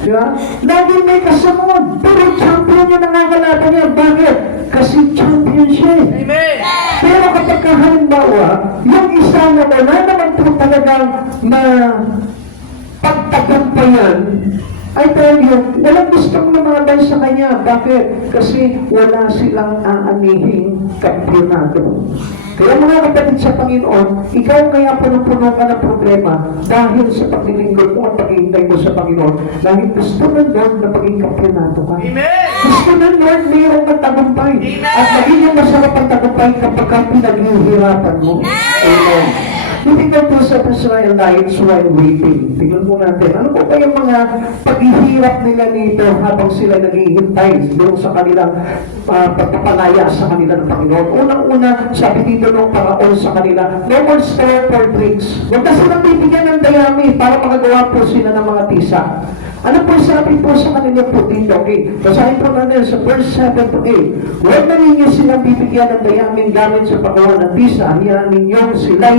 Diba? Lagi may kasunod. Pero champion niya nakakalaban niya. Bakit? Kasi champion siya eh. Amen. Pero kapag halimbawa, yung isa na wala naman po talagang na pagtagampayan, ay tayo, walang gustong lumaban sa kanya. Bakit? Kasi wala silang aanihing kampyonato. Kaya mga kapatid sa Panginoon, ikaw kaya puno-puno ka ng problema dahil sa paglilingkod mo at paghihintay mo sa Panginoon, dahil gusto ng Lord na maging kampyonato ka. Amen. Gusto ng Lord mayroong kang tagumpay. At magiging masarap ang tagumpay kapag ka pinaghihirapan mo. Amen. Hindi ko po sa Israel lights while waiting. Tingnan po natin. Ano po ba yung mga paghihirap nila nito habang sila naghihintay doon sa kanilang pagpapalaya sa kanila ng Panginoon? Unang-una, sabi dito ng paraon sa kanila, no more store for drinks. Huwag na silang bibigyan ng dayami para makagawa po sila ng mga tisa. Ano po sabi po sa kanila po dito? Okay. Basahin po natin sa verse 7 to 8. Huwag na ninyo silang bibigyan ng dayaming gamit sa paggawa ng tisa. Hayaan ninyong sila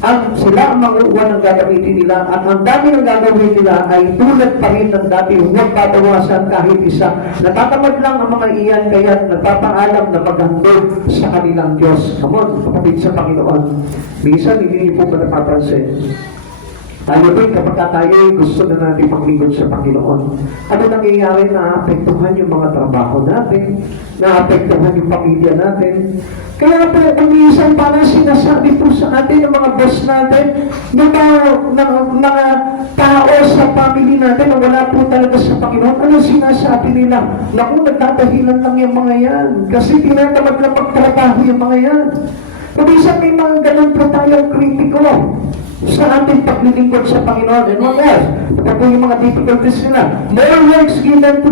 ang manguuwan ng gagamitin nila at ang dami ng gagawin nila ay tulad pa rin ng dati. Huwag babawasan kahit isa. Natatamad lang ang mga iyan kaya nagpapaalam na maghandog sa kanilang Diyos. Come on, kapatid sa Panginoon. Minsan, hindi niyo po ba napapansin? Tayo rin kapag tayo gusto na natin maglingkod sa Panginoon. Ano nangyayari? Naapektuhan yung mga trabaho natin, naapektuhan yung pamilya natin. Kaya po, umisan parang sinasabi po sa atin ng mga boss natin, ng mga tao sa family natin na wala po talaga sa Panginoon. Ano sinasabi nila? Naku, nagtatahilan lang yung mga yan. Kasi tinatamad lang magtrabaho yung mga yan. Umisan may mga ganun po tayong kritiko sa ating paglilingkod sa Panginoon. And what else? Ito po yung mga difficulties nila. More works given to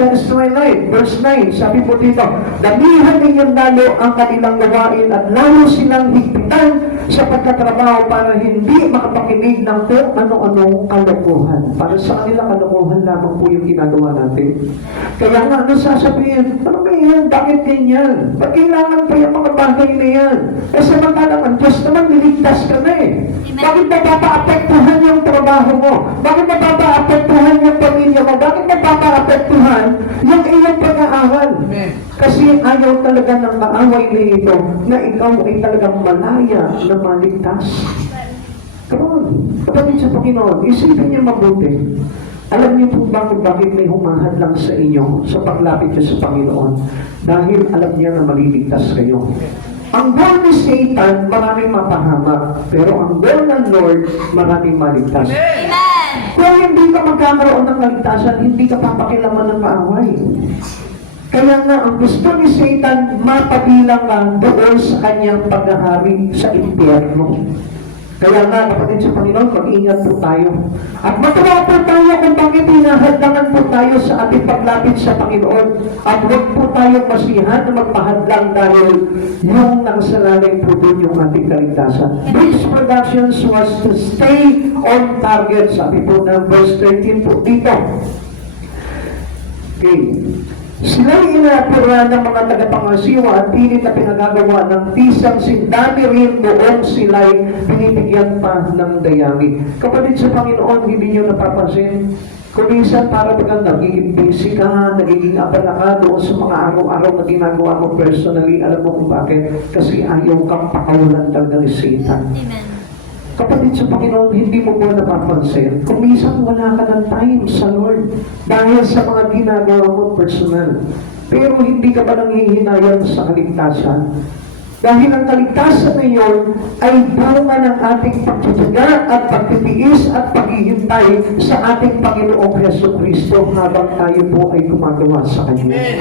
the Israelite. Verse 9, sabi po dito, damihan ninyong lalo ang kanilang gawain at lalo silang higpitan sa pagkatrabaho para hindi makapakinig ng kung ano-anong kalokohan. Para sa kanila kalokohan lamang po yung ginagawa natin. Kaya nga, ano sasabihin? Ano ba yan? Bakit ganyan? Ba't kailangan pa yung mga bagay na yan? Eh samantalang ang Diyos naman, niligtas ka na eh. Bakit napapaapektuhan yung trabaho mo? Bakit napapaapektuhan yung pamilya mo? Bakit napapaapektuhan yung iyong pag-aaral? Kasi ayaw talaga ng kaaway nito na ikaw ay talagang malaya na maligtas. Come on, kapatid sa Panginoon, isipin niyo mabuti. Alam niyo po bakit may humahad lang sa inyo sa paglapit niyo sa Panginoon? Dahil alam niya na maliligtas kayo. Ang goal ni Satan, maraming mapahamak. Pero ang goal ng Lord, maraming maligtas. Amen. Kung hindi ka magkakaroon ng kaligtasan, hindi ka papakilaman ng kaaway. Kaya nga, ang gusto ni Satan, mapabilang ka doon sa kanyang paghahari sa impyerno. Kaya nga, kapatid sa Panginoon, mag-ingat po tayo. At matuwa po tayo kung bakit hinahadlangan po tayo sa ating paglapit sa Panginoon. At huwag po tayong masihan na magpahadlang dahil yung nakasalalay po doon yung ating kaligtasan. Bridge Productions was to stay on target. Sabi po ng verse 13 po dito. Okay. Sila'y inapura ng mga tagapangasiwa at pilit na pinagagawa ng tisang sindami rin noong sila'y binibigyan pa ng dayami. Kapatid sa Panginoon, hindi nyo napapansin? Kung minsan para bagang nagiging busy ka, nagiging abala ka doon sa mga araw-araw na ginagawa mo personally, alam mo kung bakit? Kasi ayaw kang pakawalan talaga ni Satan. Amen. Kapatid sa Panginoon, hindi mo ba napapansin? Kung minsan wala ka ng time sa Lord dahil sa mga ginagawa mo personal. Pero hindi ka ba nanghihinayan sa kaligtasan? Dahil ang kaligtasan na iyon ay bunga ng ating pagtitiga at pagtitiis at paghihintay sa ating Panginoong Jesucristo habang tayo po ay gumagawa sa Kanya. Amen.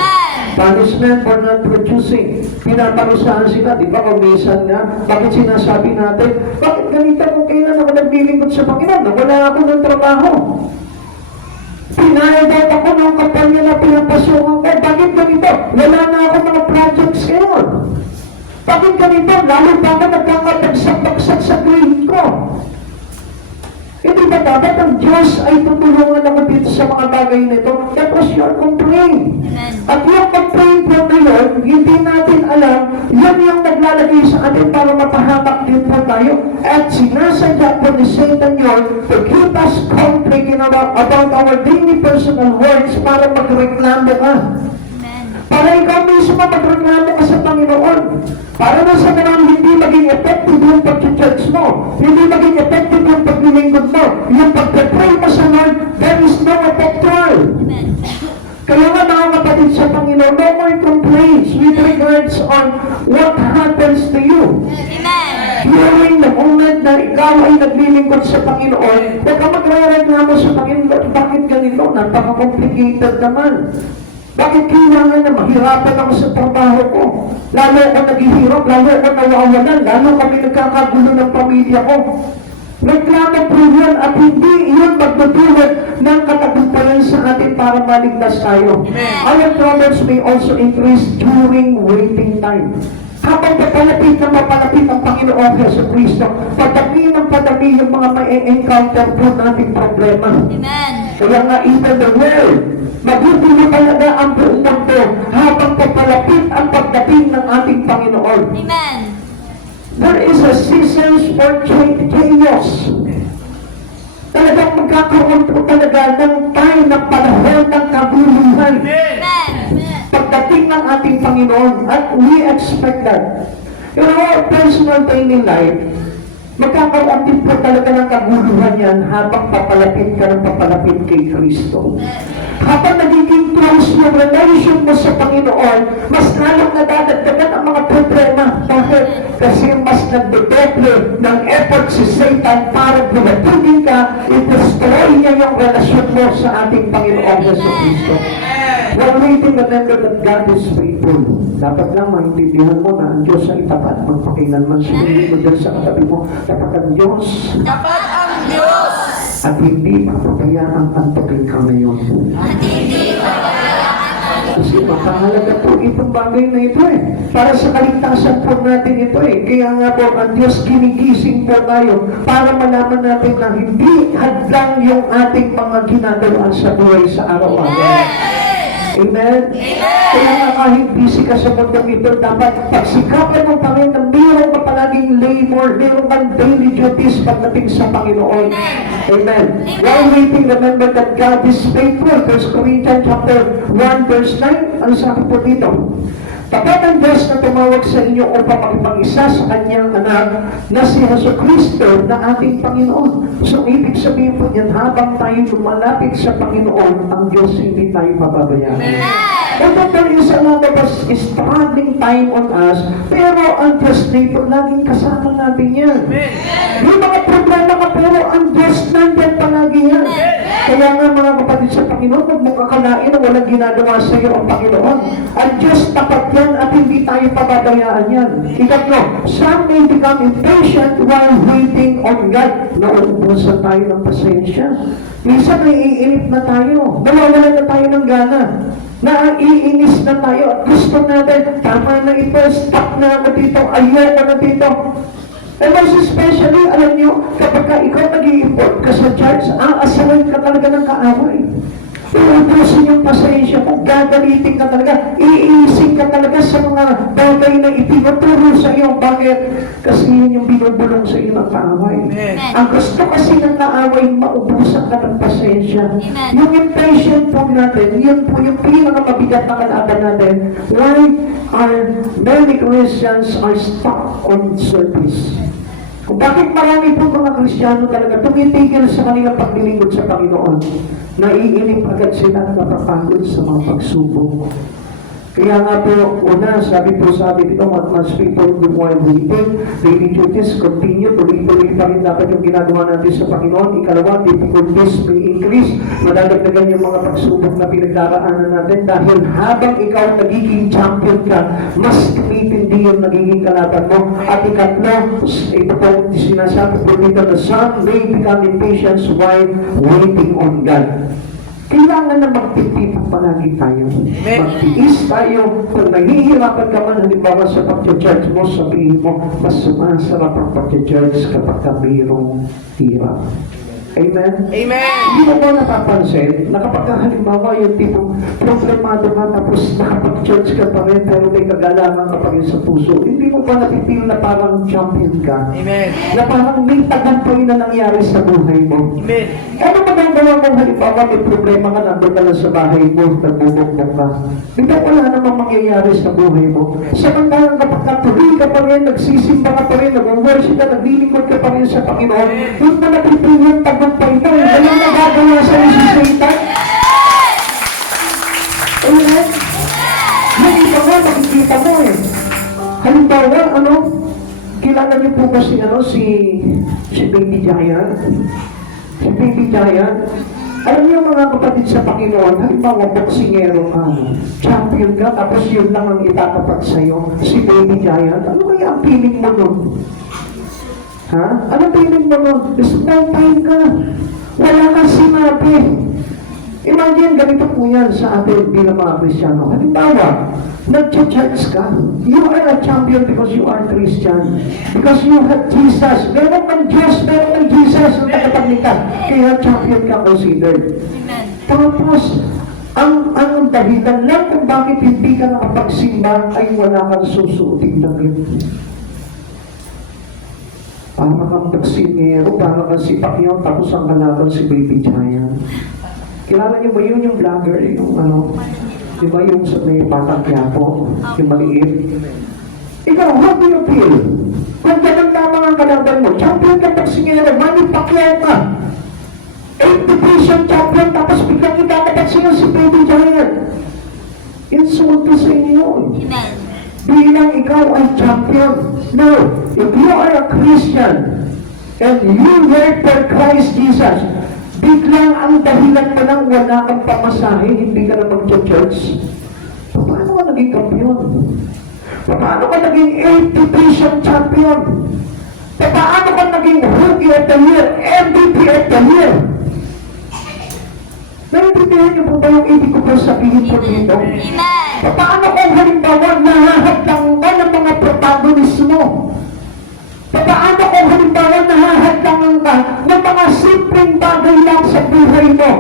Punishment for not producing. Pinaparusahan sila, di ba? Kung minsan na, bakit sinasabi natin, bakit ganito kung kailan ako naglilingkod sa Panginoon? Wala ako ng trabaho. Pinayagod ako ng kampanya na pinapasukan ko. Bakit ganito? Wala na ako mga projects ngayon. Bakit ganito? Lalo pa ako nagkakapagsak-bagsak sa grade ko. Hindi ba dapat ang Diyos ay tutulungan ako dito sa mga bagay nito? That was your complaint. At yung complaint po na yun, hindi natin alam, yan yung naglalagay sa atin para mapahamak din po tayo. At sinasadya po ni Satan yun to keep us complaining about our daily personal words para magreklamo ka. Para ikaw mismo magreklamo ka sa Panginoon. Para na sa ganun, hindi maging effective yung pag-church mo. Hindi maging effective yung paglilingkod mo. Yung pag-pray mo sa Lord, there is no effectual. Kaya nga mga kapatid sa Panginoon, no more complaints with regards on what happens to you. During the moment na ikaw ay naglilingkod sa Panginoon, huwag ka magre-reklamo sa Panginoon, bakit ganito? Napaka-complicated naman. Bakit kailangan na mahirapan ako sa trabaho ko? Lalo ako naghihirap, lalo ako nawawalan, lalo kami nagkakagulo ng pamilya ko. Reklamo po yan at hindi yun magdudulot ng katagumpayan sa atin para maligtas tayo. Our problems may also increase during waiting time. Habang papalapit na mapalapit ang Panginoon Jesucristo, padami ng padami yung mga may-encounter po nating problema. Kaya nga even the world, magugulo talaga ang buong mundo habang papalapit ang pagdating ng ating Panginoon. Amen. There is a season for chaos. Talagang magkakaroon po talaga ng time ng panahon ng kaguluhan. Pagdating ng ating Panginoon, at we expect that. In our personal daily life, magkakaroon din po talaga ng kaguluhan yan habang papalapit ka ng papalapit kay Kristo. Habang nagiging close yung relation mo sa Panginoon, mas lalong nadadagdagan ang mga problema. Bakit? Kasi mas nagdedeble ng effort si Satan para bumatugin ka, i-destroy niya yung relasyon mo sa ating Panginoon Jesucristo. While waiting, remember that God is faithful. Dapat lang maintindihan mo na ang Diyos ay tapat. Magpakailanman sinunod mo dyan sa katabi mo. Dapat ang Diyos. Dapat ang Diyos. At hindi papabayaan ang pagkikaw na yun. Kasi mapahalaga po itong bagay na ito eh. Para sa kaligtasan po natin ito eh. Kaya nga po ang Diyos ginigising po tayo para malaman natin na hindi hadlang yung ating mga ginagawa sa buhay sa araw-araw. Amen? Kaya nga kahit busy ka sa mundong ito, dapat pagsikapan mo pa rin na mayroon ka palaging labor, mayroon kang daily duties pagdating sa Panginoon. Amen. While waiting, remember that God is faithful. 1 Corinthians chapter 1 verse 9, ano sabi po dito? Tapat ang Diyos na tumawag sa inyo upang makipag-isa sa kanyang anak na si Jesucristo na ating Panginoon. So, ibig sabihin po niyan, habang tayo lumalapit sa Panginoon, ang Diyos hindi tayo pababayaan. Although there is a lot of us struggling time on us, pero ang Diyos dito, laging kasama natin yan. May mga problema ka, pero ang Diyos nandyan palagi yan. Kaya nga mga kapatid sa Panginoon, huwag mong akalain na walang ginagawa sa iyo ang Panginoon. Ang Diyos tapat yan at hindi tayo pababayaan yan. Ikatlo, some may become impatient while waiting on God. Nauubusan tayo ng pasensya. Minsan naiinip na tayo. Nawawalan na tayo ng gana. Naiinis na tayo at gusto natin, tama na ito, stop na ako dito, ayoko na dito. And most especially, alam nyo, kapag ka ikaw nag-i-import ka sa church, aasalan ka talaga ng kaaway. Uubusin yung pasensya mo, gagalitin ka talaga, iising ka talaga sa mga bagay na itinuturo sa iyo. Bakit? Kasi yun yung binubulong sa iyo ng kaaway. Ang gusto kasi ng kaaway, maubusan ka ng pasensya. Yung impatient po natin, yun po yung pinakamabigat na kalaban natin. Why are many Christians are stuck on service? Bakit marami po mga Kristiyano talaga tumitigil sa kanilang paglilingkod sa Panginoon? Naiinip agad sila, napapagod sa mga pagsubok. Kaya nga po, una, sabi po sa atin ito, what must people do while waiting? Daily duties continue, tuloy-tuloy pa rin dapat yung ginagawa natin sa Panginoon. Ikalawa, difficulties may increase. Madadagdagan yung mga pagsubok na pinagdaraanan natin dahil habang ikaw nagiging champion ka, mas tumitindi yung nagiging kalaban mo. At ikatlo, ito po sinasabi po dito, the son may become impatient while waiting on God. Kailangan na magtitipag palagi tayo. Magtiis tayo. Kung nahihirapan ka man, halimbawa sa pag-church mo, sabihin mo, mas sumasarap ang pag-church kapag ka mayroong hirap. Amen? Amen. Hindi mo ba napapansin na kapag halimbawa yung tipong problemado ka tapos nakapag-church ka pa rin pero may kagalangan ka pa rin sa puso, hindi mo ba napipil na parang champion ka? Amen. Na parang may tagumpay na nangyari sa buhay mo? Amen. Ano magagawa mo halimbawa may problema ka, nandun ka lang sa bahay mo, nagbubukbok ka? Di ba wala namang mangyayari sa buhay mo? Samantalang kapag natuloy ka pa rin, nagsisimba ka pa rin, nag-worship ka, naglilingkod ka pa rin sa Panginoon, doon mo napipil yung tagumpay ito. Walang nagagawa sa si Satan. Amen? Nakita mo, nakikita mo eh. Halimbawa, kilala niyo po ba si Baby Giant? Si Baby Giant, alam niyo mga kapatid sa Panginoon, halimbawa boksingero ka, champion ka, tapos yun lang ang itatapag sa'yo, si Baby Giant, ano kaya ang feeling mo nun? Ha? Anong feeling mo nun? Small time ka. Wala kang sinabi. Imagine, ganito po yan sa atin bilang mga Kristiyano. Halimbawa, nag-church ka. You are a champion because you are Christian. Because you have Jesus. Meron kang Diyos, meron kang Jesus na nakapagligtas. Kaya champion ka considered. Amen. Tapos, ang dahilan lang kung bakit hindi ka nakapagsimba ay wala kang susuoting damit. Para kang taksingero, para kang si Pacquiao, tapos ang kalaban si Baby Giant. Kilala niyo ba yun yung vlogger, yung di ba yung sa may patakyapo, yung maliit? Ikaw, how do you feel? Kung ganun lamang ang kalaban mo, champion ka taksingero, Manny Pacquiao ka. 8 division champion, tapos biglang itatapat siya si Baby Giant. Insulto sa inyo yun. Amen. Bilang ikaw ay champion. Now, if you are a Christian and you work for Christ Jesus, biglang ang dahilan mo nang wala kang pamasahe, hindi ka na mag-church, paano ka naging kampiyon? Paano ka naging 8th division champion? Paano ka naging Rookie of the Year, MVP of the Year? Naintindihan niyo po ba yung ibig ko pa sabihin po dito? Amen. Paano kung halimbawa nahahadlang ka ng mga protagonismo? Paano kung halimbawa nahahadlang ka ng mga simpleng bagay lang sa buhay mo?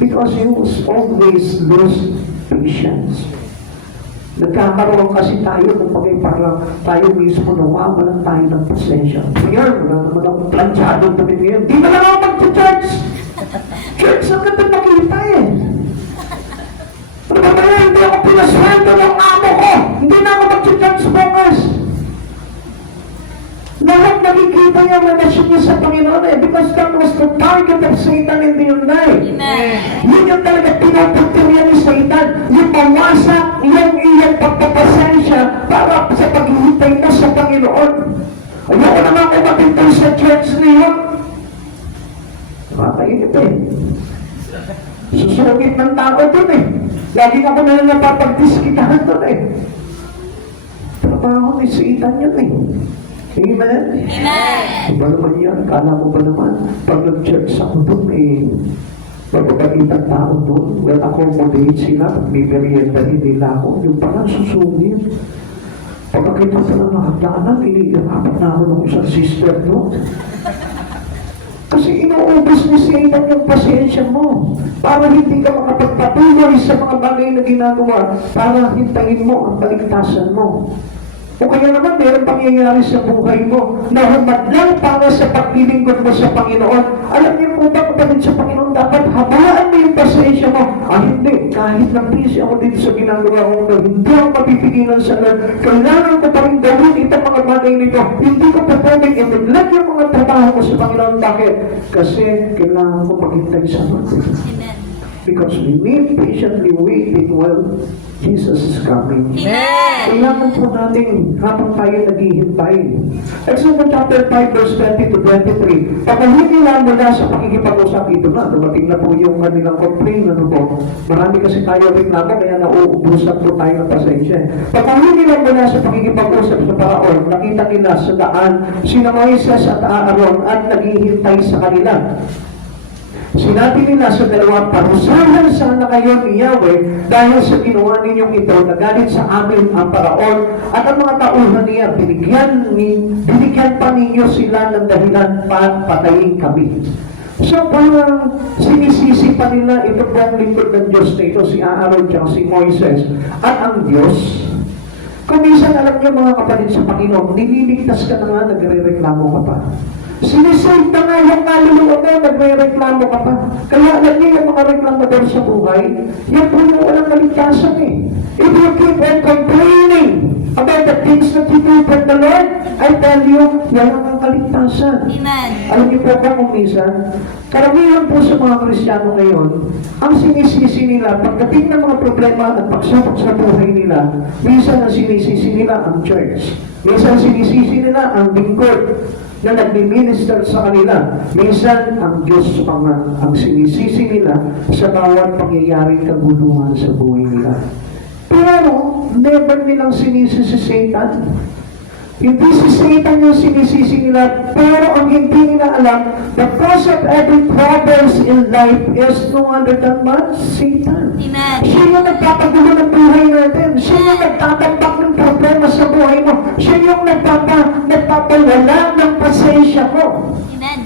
Because you always lose patience. Nagkakaroon kasi tayo ng parang tayo mismo nawawalan tayo ng pasensya. Ngayon, wala naman akong planchado na ngayon. Di na lang ako mag-church! Church ang ganda nakita eh. Ano ba kaya hindi ako pinasweldo ng amo ko? Hindi na ako mag-church bukas. Lahat nakikita niya ang relasyon niya sa Panginoon eh, because that was the target of Satan in your life. Amen. Yun yung talaga pinapagtiriyan ni Satan, yung mawasak yung iyong pagpapasensya para sa paghihintay mo sa Panginoon. Ayoko naman kumating tayo sa church niyo. Nakakainip eh. Susungit ng tao dun eh. Lagi ako na lang napapagdiskitahan dun eh. Trabaho ni Satan yun eh. Amen? Amen. Iba naman yan. Kala mo ba naman, pag nag-church ako dun eh, magpapagitang tao dun, well, accommodate sila, pag may merienda nila ako, yung parang susungit. Pagkakita sa lang nakagdanan, iniiyapapat na ako ng isang sister doon. Kasi inuubos ni Satan yung pasensya mo para hindi ka makapagpatuloy sa mga bagay na ginagawa para hintayin mo ang kaligtasan mo. O kaya naman, meron pangyayari sa buhay mo na humadlang para sa paglilingkod mo sa Panginoon. Alam niyo po ba, kapatid sa Panginoon, dapat habaan mo yung pasensya mo. Hindi, kahit na busy ako dito sa ginagawa ko, hindi ako mapipigilan sa Lord. Kailangan ko pa rin gawin itong mga bagay nito. Hindi ko pa pwedeng i-neglect yung mga trabaho ko sa Panginoon. Bakit? Kasi kailangan ko maghintay sa Lord. Amen. Because we need patiently waiting while Jesus is coming. Amen. Kailangan po natin habang tayo naghihintay. Exodus chapter 5 verse 20 to 23. Pagkahin nila mula sa pakikipag-usap, ito na, dumating na po yung kanilang complaint. Ano po? Marami kasi tayo reklamo, kaya nauubusan po tayo ng pasensya. Pagkahin nila mula sa pakikipag-usap sa Paraon, nakita nila sa daan sina Moises at Aaron at naghihintay sa kanila. Sinabi nila sa dalawa, parusahan sana kayo ni Yahweh dahil sa ginawa ninyong ito, nagalit sa amin ang Paraon at ang mga tauhan niya, binigyan pa ninyo sila ng dahilan para patayin kami. So parang sinisisi pa nila ito po ang lingkod ng Diyos na ito, si Aaron at si Moises at ang Diyos. Kung minsan alam niyo mga kapatid sa Panginoon, nililigtas ka na nga, nagre-reklamo ka pa. Sinisave na nga yung kaluluwa mo, nagre-reklamo ka pa. Kaya alam niyo yung mga reklamador sa buhay, yan po yung walang kaligtasan eh. If you keep on complaining about the things that you do from the Lord, I tell you, yan ang kaligtasan. Amen. Alam niyo po ba kung minsan, karamihan po sa mga Kristiyano ngayon, ang sinisisi nila, pagdating ng mga problema at pagsubok sa buhay nila, minsan ang sinisisi nila ang church. Minsan sinisisi nila ang lingkod na nagmi-minister sa kanila. Minsan, ang Diyos pa nga ang sinisisi nila sa bawat pangyayaring kaguluhan sa buhay nila. Pero, never nilang sinisi si Satan. Hindi si Satan yung sinisisi nila, pero ang hindi nila alam, the cause of every problems in life is no other than man, Satan. Amen. Siya yung nagpapagulo ng buhay natin. Siya yung nagtatampak ng problema sa buhay mo. Siya yung nagpapawala ng pasensya mo. Amen.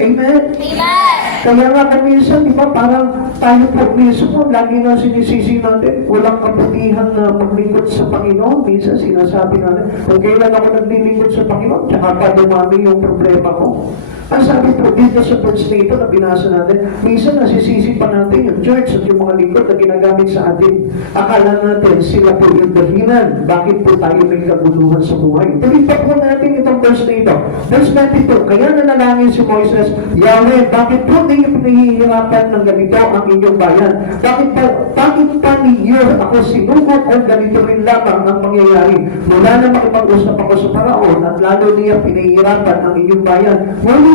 Amen? Amen. Kaya nga minsan, di ba, parang tayo po mismo, lagi na sinisisi natin, walang kabutihan na maglingkod sa Panginoon. Minsan sinasabi natin, kung kailan ako naglilingkod sa Panginoon, tsaka pa dumami yung problema ko. Ang sabi po dito sa verse nito na binasa natin, minsan nasisisi pa natin yung church at yung mga lingkod na ginagamit sa atin. Akala natin sila po yung dahilan. Bakit po tayo may kaguluhan sa buhay? Tuloy pa po natin itong verse nito. Verse 22, kaya nanalangin si Moises, Yahweh, bakit po ninyo pinahihirapan ng ganito ang inyong bayan? Bakit pa ninyo ako sinugod o ganito rin lamang ang mangyayari? Mula na makipag-usap ako sa Paraon at lalo niya pinahihirapan ang inyong bayan.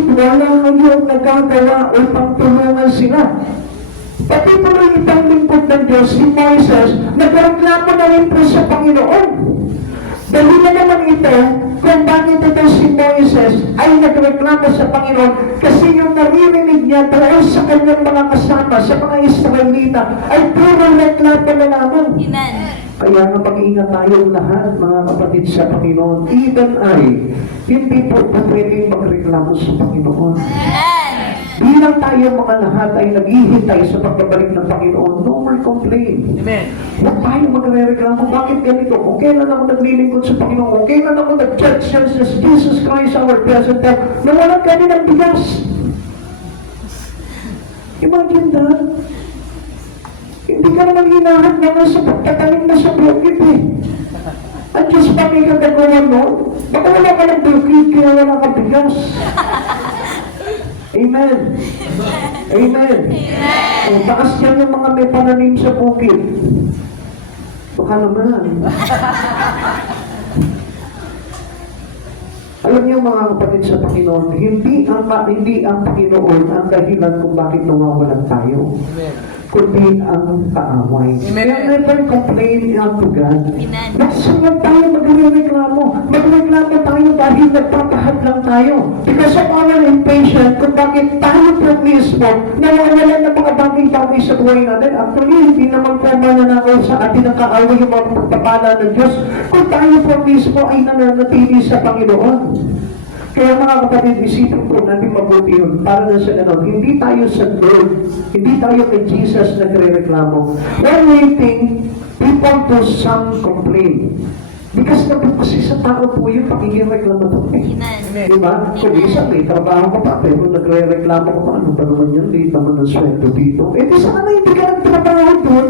Wala ngayong nagagawa upang tulungan sila. Pati tuloy itang lingkod ng Diyos, si Moises, nagreklamo na rin po sa Panginoon. Dahilan naman ito, kung bakit ito si Moises ay nagreklamo sa Panginoon, kasi yung naririnig niya dahil sa kanyang mga kasama, sa mga Israelita, ay puro reklamo na lamang. Amen. Kaya nga mag-iingat tayong lahat, mga kapatid sa Panginoon. Even I, hindi po pwedeng magreklamo sa Panginoon. Amen. Bilang tayo mga lahat ay naghihintay sa pagbabalik ng Panginoon, no more complain. Amen. Huwag tayo magre-reklamo, bakit ganito? Kung kailan ako naglilingkod sa Panginoon, kung kailan ako nag-church services, Jesus Christ our present help, nawalan kami ng bigas. Imagine that. Hindi ka naman hinahat naman sa pagtatanim na sa bukid eh. At Diyos pa may kagagawa mo, baka wala ka ng bukid, kaya wala ka bigas. Amen. Amen. O, taas yan yung mga may pananim sa bukid. Baka naman. Alam niyo mga kapatid sa Panginoon, hindi ang Panginoon ang dahilan kung bakit nawawalan tayo. Amen. Kundi ang kaaway. Amen. Kaya never complain unto God. Amen. Nagsunod tayo magre-reklamo. Magreklamo tayo dahil nagpapahad lang tayo. Because of our impatience, kung bakit tayo po mismo nawawalan ng mga bagay-bagay sa buhay natin. Actually, hindi naman po mananakaw sa atin ang kaaway yung mga pagpapala ng Diyos. Kung tayo po mismo ay nananatili sa Panginoon. Kaya mga kapatid, isipin po natin mabuti yun. Para na sa ganon, hindi tayo sa Lord, hindi tayo kay Jesus nagre-reklamo. While waiting, people do some complain. Bigas na po kasi sa tao po yung pakinggan reklamador eh. Amen. Diba? Kung isa may trabaho ka pa, pero nagre-reklamo ka pa, ano ba naman yan? Late naman ng sweldo dito. Eh, di sana hindi ka nagtrabaho doon.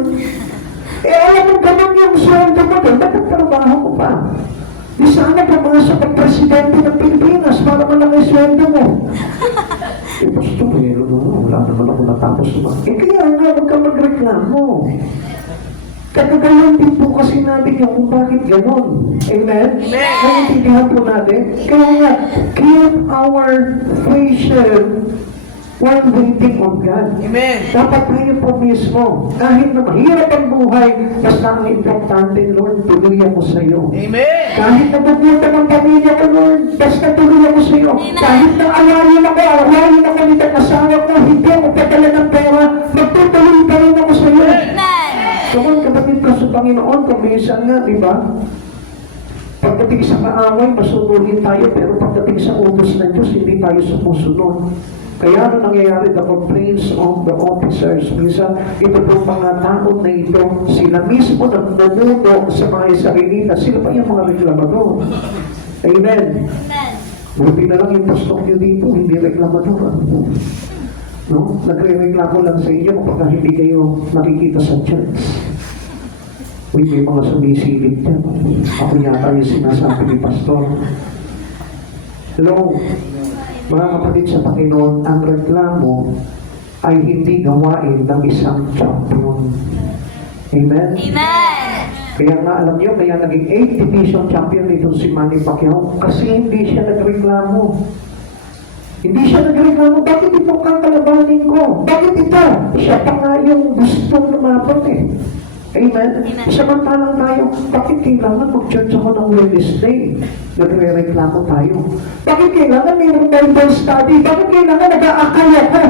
Eh, alam mo ganun yung sweldo mo doon, nagtrabaho ko pa. Di sana pumasok ang presidente ng Pilipinas para malaki sweldo mo. Eh, gusto mo eh, wala naman ako natapos naman. Eh, kaya nga, huwag ka magreklamo. Kagagalan din po kasi natin yung kung bakit ganon. Amen? Naiintindihan po natin. Kaya nga, keep our pressure while waiting on God. Amen. Dapat tayo po mismo, kahit na mahirap ang buhay, basta ang importante, Lord, tuloy ako sa iyo. Amen. Kahit nabubutan ang pamilya ko, Lord, basta tuloy ako sa iyo. Amen. Kahit na awayin ako nitong asawa ko, hindi ako padala ng pera, magtutuloy pa rin ako sa iyo. Amen. Kung kapatid ka sa Panginoon, kung minsan nga, di ba? Pagdating sa kaaway, masunurin tayo, pero pagdating sa utos ng Diyos, hindi tayo sumusunod. Kaya ano nangyayari, the complaints of the officers, minsan, ito po mga tao na ito, sila mismo nagmumuno sa mga Israelita, sila pa yung mga reklamador. Amen. Amen. Buti na lang yung pastor nyo dito, hindi reklamador. No? Nagre-reklamo lang sa inyo kapag hindi kayo nakikita sa church. Uy, may mga sumisilip dyan. Ako yata yung sinasabi ni pastor. Hello, mga kapatid sa Panginoon, ang reklamo ay hindi gawain ng isang champion. Amen? Amen. Kaya nga alam niyo, kaya naging 8th division champion itong si Manny Pacquiao kasi hindi siya nagreklamo. Hindi siya nagreklamo, bakit ito kakalabanin ko? Bakit ito? Siya pa nga yung gustong lumapot eh. Amen? Amen. Samantalang tayo, bakit kailangan mag-church ako ng Wednesday? Nagre-reklamo tayo. Bakit kailangan mayroong Bible study? Bakit kailangan nag-aakaya ka?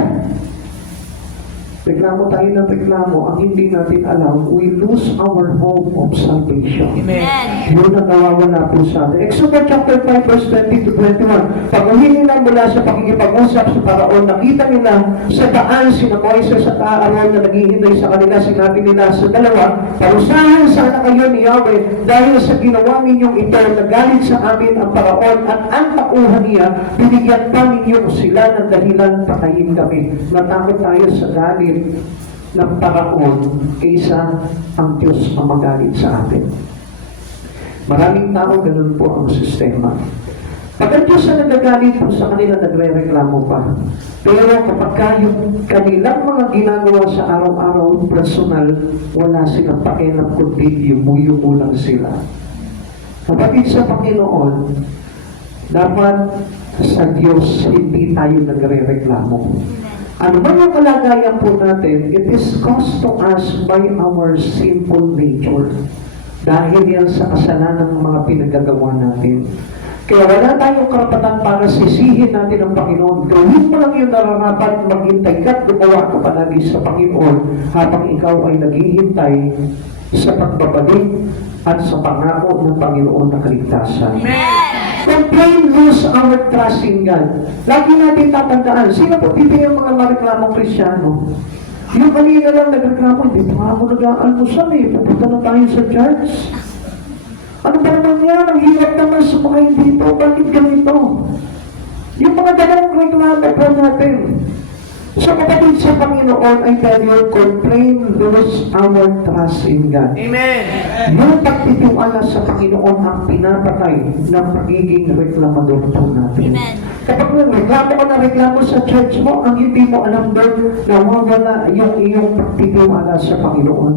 Reklamo tayo ng reklamo, ang hindi natin alam, we lose our hope of salvation. Amen. Yun ang nawawala po sa atin. Exodus chapter 5 verse 20 to 21. Pag-uwi nila mula sa pakikipag-usap sa Paraon, nakita nila sa daan sina Moises at Aaron na naghihintay sa kanila. Sinabi nila sa dalawa, parusahan sana kayo ni Yahweh dahil sa ginawa ninyong ito, nagalit sa amin ang Paraon at ang tauhan niya, binigyan pa ninyo sila ng dahilan patayin kami. Natakot tayo sa galit ng Paraon kaysa ang Diyos ang magalit sa atin. Maraming tao, ganun po ang sistema. Pag ang Diyos na nagagalit po sa kanila, nagre-reklamo pa. Pero kapag yung kanilang mga ginagawa sa araw-araw, personal, wala silang pakialam kundi yumuyo lang sila. Kapatid sa Panginoon, dapat sa Diyos hindi tayo nagre-reklamo. Ano ba yung kalagayan po natin? It is caused to us by our sinful nature. Dahil yan sa kasalanan ng mga pinagagawa natin. Kaya wala tayong karapatan para sisihin natin ang Panginoon. Gawin mo lang yung nararapat, maghintay ka at gumawa ka palagi sa Panginoon habang ikaw ay naghihintay sa pagbabalik at sa pangako ng Panginoon na kaligtasan. Complain, lose our trust in God. Lagi natin tatandaan, sino po dito yung mga mareklamong Kristyano? Yung kanina lang nagreklamo, hindi pa ako nag-aalmusal eh, pupunta na tayo sa church. Ano ba naman yan? Ang hirap naman sumakay dito, bakit ganito? Yung mga dalawang reklamo po natin. So kapatid sa Panginoon, I tell you, complain, lose our trust in God. Amen. Yung pagtitiwala sa Panginoon ang pinapatay ng pagiging reklamador po natin. Amen. Kapag reklamo ka na reklamo sa church mo, ang hindi mo alam doon, nawawala yung iyong pagtitiwala sa Panginoon.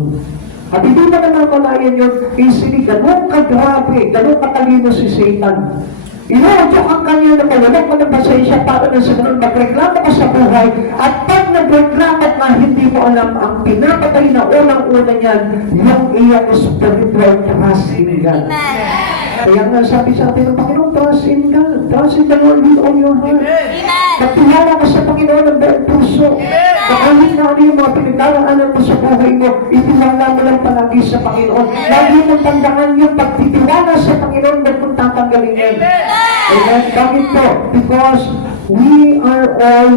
At hindi mo na namalayan yun, easily, ganun kagrabe, ganun katalino si Satan. Inuutok ang kanya na mawalan mo ng pasensya para na sa ganun magreklamo ka sa buhay at pag nagreklamo ka, hindi mo alam ang pinapatay na unang-una niyan yung iyong spiritual trust in God. Amen. Kaya nga sabi sa atin ng Panginoon, trust in God. Trust in the Lord with all your heart. Amen. Pagtiwala ka sa Panginoon ng buong puso. Kahit na ano yung mga pinagdaraanan mo sa buhay mo, itiwala mo lang palagi sa Panginoon. Lagi mong tandaan yung pagtitiwala sa Panginoon na kung tatanggalin yan. Amen? Bakit po? Because we are all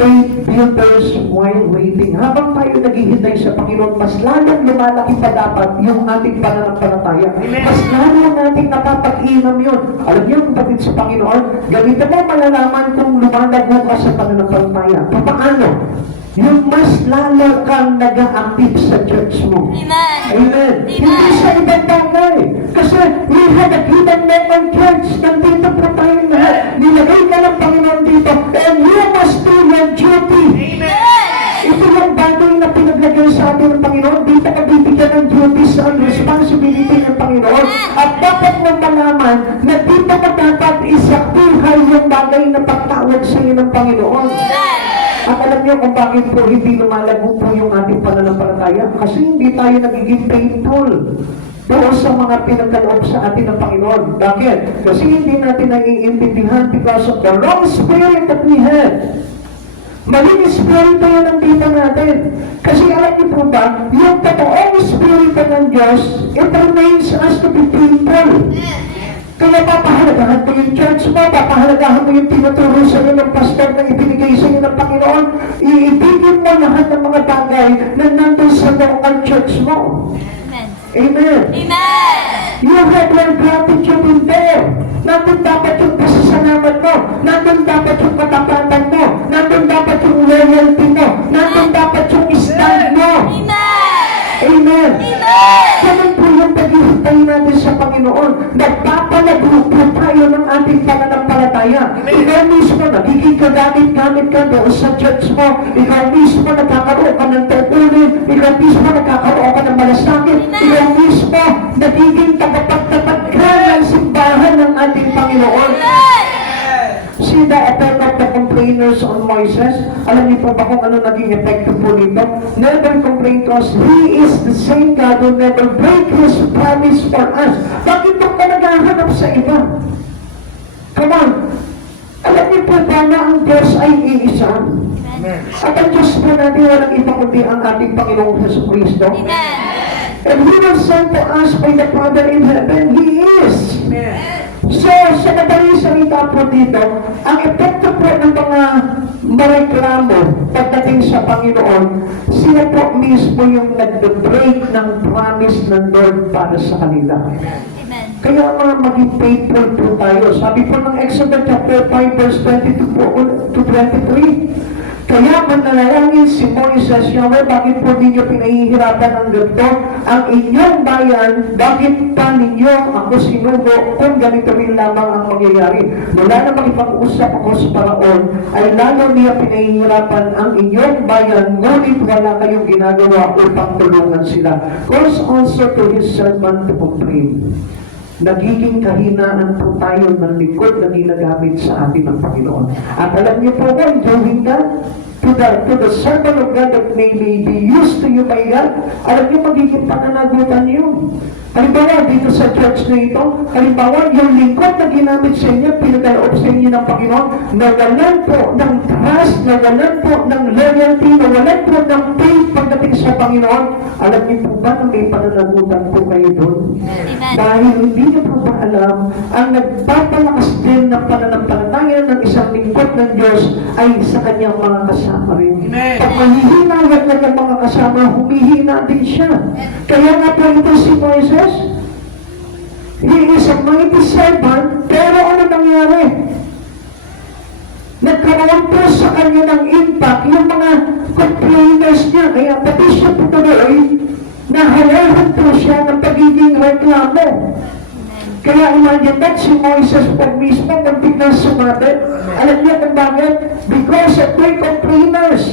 faith builders while waiting. Habang tayo naghihintay sa Panginoon, mas lalong lumalaki pa dapat yung ating pananampalataya. Mas lalong natin napapag-inam yun. Alam niyo, kapatid sa Panginoon, ganito mo malalaman kung lumalago ka sa pananampalataya. Paano? Yung mas lalo kang nag-a-active sa church mo. Amen. Amen. Hindi Amen. sa ibang bagay. Kasi we had a given naman church. Nandito po tayo lahat. Nilagay ka ng Panginoon dito. And you must do your duty. Ito yung bagay na pinaglagay sa atin ng Panginoon. Dito ka bibigyan ng duties and responsibility ng Panginoon. At dapat mo malaman na dito ka dapat isaktuhan yung bagay na pagtawag sa iyo ng Panginoon. At alam niyo kung bakit po hindi lumalago po yung ating pananampalataya? Kasi hindi tayo nagiging faithful doon sa mga pinagkaloob sa atin ng Panginoon. Bakit? Kasi hindi natin naiintindihan because of the wrong spirit that we have. Maling espiritu yun ang dito natin. Kasi alam niyo po ba, yung totoong espiritu ng Diyos, it remains us to be faithful. Kaya papahalagahan mo yung church mo, papahalagahan mo yung tinuturo sa iyo ng pastor na ibinigay sa iyo ng Panginoon. Iibigin mo lahat ng mga bagay na nandun sa loob ng church mo. Amen. Amen. Amen. You have your gratitude in there. Nandun dapat yung pasasalamat mo. Nandun dapat yung katapatan mo. Nandun dapat yung loyalty mo. Nandun dapat yung stand mo. Amen. Amen. Amen. Ganun po yung paghihintay natin sa Panginoon. Nagpapalago po tayo ng ating pananampalataya. Ikaw mismo, nagiging kagamit-gamit ka doon sa church mo. Ikaw mismo, nagkakaroon ka ng tungkulin. Ikaw mismo, nagkakaroon ka ng malasakit. Ikaw mismo, nagiging tagapagtapad ka ng simbahan ng ating Panginoon. See the effect of the complainers on Moises? Alam niyo po ba kung ano naging epekto po nito? Never complain to us. He is the same God who never break His promise for us. Bakit ba ka naghahanap sa iba? Come on. Alam niyo po ba na ang Diyos ay iisa? At ang Diyos po natin walang iba kundi ang ating Panginoong Hesus Kristo. Amen. And He was sent to us by the Father in heaven. He is. So, sa madaling salita po dito, ang epekto po ng mga mareklamo pagdating sa Panginoon, sila po mismo yung nag-break ng promise ng Lord para sa kanila. Amen. Kaya mga maging faithful po tayo. Sabi po ng Exodus chapter 5 verse 22 po to 23, kaya manalangin si Moises, Yahweh, bakit po ninyo pinahihirapan ng ganito ang inyong bayan? Bakit pa ninyo ako sinugo kung ganito rin lamang ang mangyayari? Mula na makipag-usap ako sa Paraon, ay lalo niya pinahihirapan ang inyong bayan, ngunit wala kayong ginagawa upang tulungan sila. Cause also to his servant to complain. Nagiging kahinaan po tayo ng likod na ginagamit sa atin ng Panginoon. At alam niyo po ba, doing that, to the servant of God that may be used to you by God, alam niyo magiging pananagutan niyo. Halimbawa, dito sa church na ito, halimbawa, yung lingkod na ginamit sa inyo, pinagkaloob sa inyo ng Panginoon, nawalan po ng trust, nawalan po ng loyalty, nawalan po ng faith pagdating sa Panginoon. Alam niyo po ba na may pananagutan po kayo doon? Amen. Dahil hindi niyo po ba alam, ang nagpapalakas din ng pananampalataya ng isang lingkod ng Diyos ay sa kanyang mga kasama rin. Pag mahihina ang kanyang mga kasama, humihina din siya. Kaya nga po ito si Moises, he is a mighty servant, pero ano nangyari? Nagkaroon po sa kanya ng impact yung mga complainers niya, kaya pati siya po tuloy, nahalahan po siya ng pagiging reklamo. Kaya imagine that si Moises po mismo muntik na sumabit. Alam niyo kung bakit? Because of their complainers.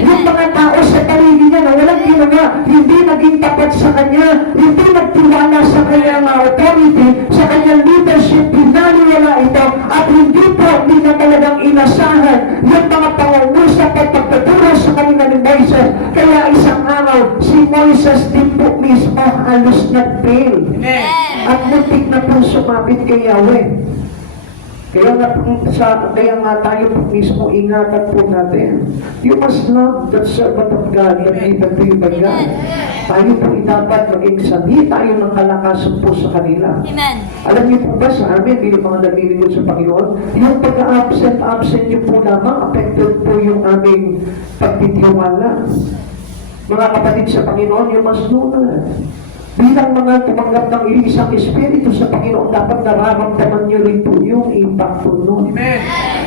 Yung mga tao sa paligid niya na walang ginawa, hindi naging tapat sa kanya, hindi nagtiwala sa kanyang authority, sa kanyang leadership, pinaniwala ito, at hindi po nila talagang inasahan yung mga pangungusap at pagtuturo sa kanila ni Moises. Kaya isang araw, si Moises din po mismo halos nag-fail. At muntik na po sumabit kay Yahweh. Kaya nga tayo po mismo ingatan po natin. You must love that servant of God that given to you by God. Tayo po dapat maging sabi tayo ng kalakasan po sa kanila. Amen. Alam niyo po ba sa amin, bilang mga naglilingkod sa Panginoon, yung pagka-absent niyo po lamang, affected po yung aming pagtitiwala. Mga kapatid sa Panginoon, you must know that. Bilang mga tumanggap ng isang Espiritu sa Panginoon, dapat nararamdaman niyo rin po yung impact po nun.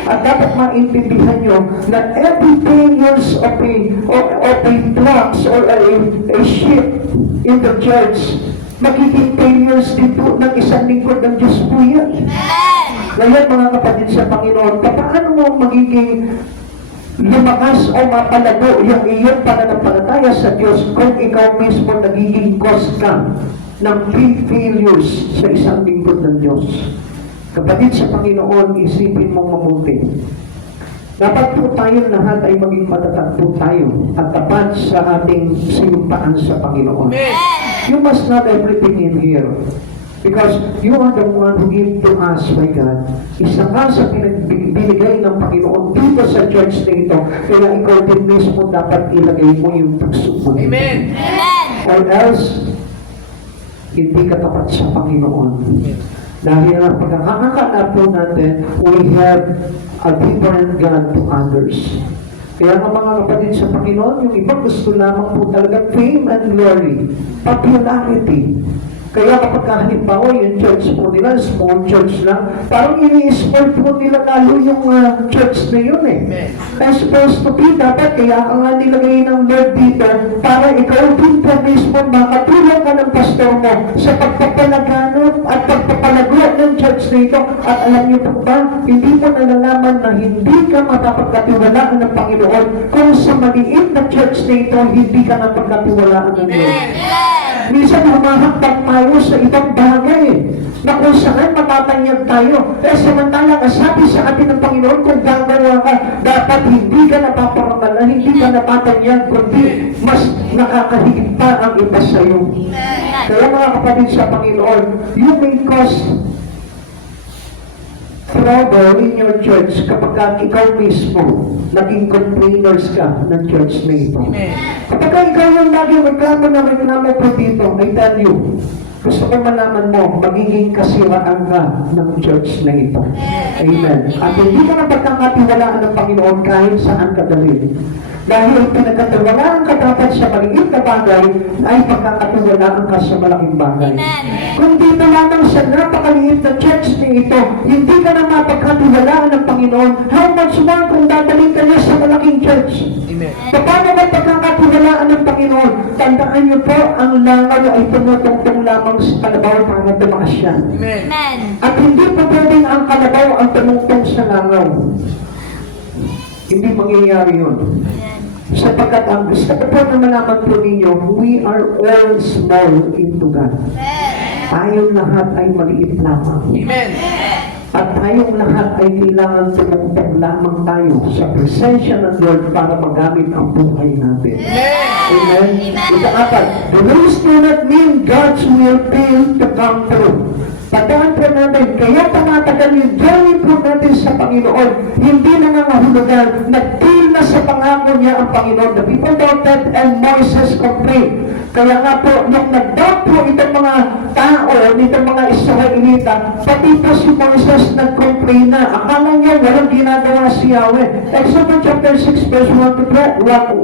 At dapat maintindihan niyo na every failures of a flocks or a sheep in the church, magiging failures din po ng isang lingkod ng Diyos po yan. Ngayon mga kapatid sa Panginoon, paano mo magiging lumakas o mapalago yung iyong pananampalataya sa Diyos kung ikaw mismo nagiging cause ka ng failures sa isang lingkod ng Diyos? Kapatid sa Panginoon, isipin mong mabuti. Dapat po tayong lahat ay maging matatag po tayo at tapat sa ating sinumpaan sa Panginoon. You must not everything in here. Because you are the one who gave to us, my God. Isa ka sa binigay ng Panginoon dito sa church na ito. Kaya ikaw din mismo dapat ilagay mo yung pagsuko. Amen. Or else, hindi ka tapat sa Panginoon. Dahil ang pagkakakakala po natin, we have a different God to others. Kaya nga mga kapatid sa Panginoon, yung iba gusto lamang po talaga fame and glory, popularity. Kaya kapag halimbawa yung church po nila, small church lang, parang ini-spoil po nila lalo yung church na yun eh. As supposed to be, dapat kaya ka nga nilagay ng Lord dito para ikaw din po mismo makatulong ka ng pastor mo sa pagpapalaganap at pagpapalago ng church na ito. At alam niyo po ba, hindi mo nalalaman na hindi ka mapapagkatiwalaan ng Panginoon kung sa maliit na church na ito, hindi ka napagkatiwalaan ng Lord. Minsan humahakbang tayo sa ibang bagay na kung saan matatanyag tayo. Kaya samantala sabi sa atin ng Panginoon, kung gagawa ka, dapat hindi ka napaparamala, hindi ka napatanyag, kundi mas nakakahigit pa ang iba sa iyo. Kaya mga kapatid sa Panginoon, you may cause trouble in your church kapag ikaw mismo naging complainers ka ng church na ito. Kapag ikaw yung lagi reklamo po dito, I tell you, gusto ko malaman mo, magiging kasiraan ka ng church na ito. Amen. At hindi ka na pagkakatiwalaan ng Panginoon kahit saan ka dalhin. Dahil pinagkatiwalaan ka dapat sa maliit na bagay, ay pagkakatiwalaan ka sa malaking bagay. Kung dito lamang sa napakaliit na church na ito, hindi ka na mapagkatiwalaan ng Panginoon, how much more kung dadalhin ka niya sa malaking church? Paano ba pagkakatiwalaan ng Panginoon? Tandaan niyo po, ang langaw ay tumutungtong lamang sa kalabaw para tumaas siya. At hindi po pwedeng ang kalabaw ang tumutong sa langaw. Hindi mangyayari yun. Sapagkat ang gusto ko po na malaman po ninyo, we are all small into God. Tayong lahat ay maliit lamang. Amen. At tayong lahat ay kailangan tumutong lamang tayo sa presensya ng Lord para magamit ang buhay natin. Amen? Ika-apat, the rules do not mean God's will fail to come true. Tandaan po natin, kaya tumatagal yung journey po natin sa Panginoon, hindi nangangahulugan, nagtil na sa pangako niya ang Panginoon. The people doubted and Moses complained. Kaya nga po, nung nag-doubt po itong mga tao, itong mga Israelita, pati po si Moses nag-complain na. Akala niya walang ginagawa si Yahweh. Exodus chapter 6 verse 1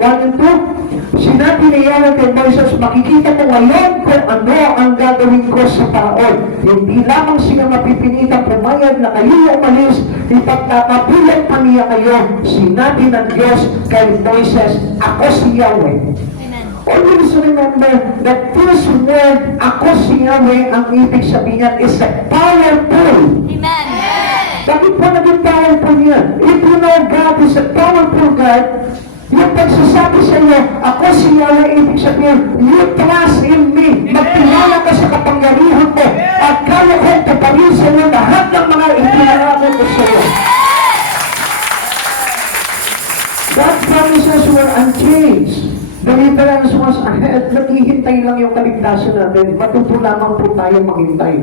and 2, sinabi ni Yahweh kay Moses, makikita ko ngayon kung ano ang gagawin ko sa Paraon. Hindi lamang sila mapipinitang pumayag na kayo umalis, ipagkakabilang pa niya kayo. Sinabi ng Diyos kay Moses, ako si Yahweh. Always remember that this word, ako si Yahweh, ang ibig sabihin is powerful. Amen. Bakit po naging powerful yan? If you know God is a powerful God, yung pagsasabi sa iyo, ako si Yahweh, ibig sabihin, you trust in me. Magtiwala ka sa kapangyarihan ko at kaya kong taparin sa iyo lahat ng mga ipinaraman ko sa iyo. God promises were unchanged. Deliverance was ahead. Naghihintay lang yung kaligtasan binabasa natin, matuto lamang po tayo maghintay.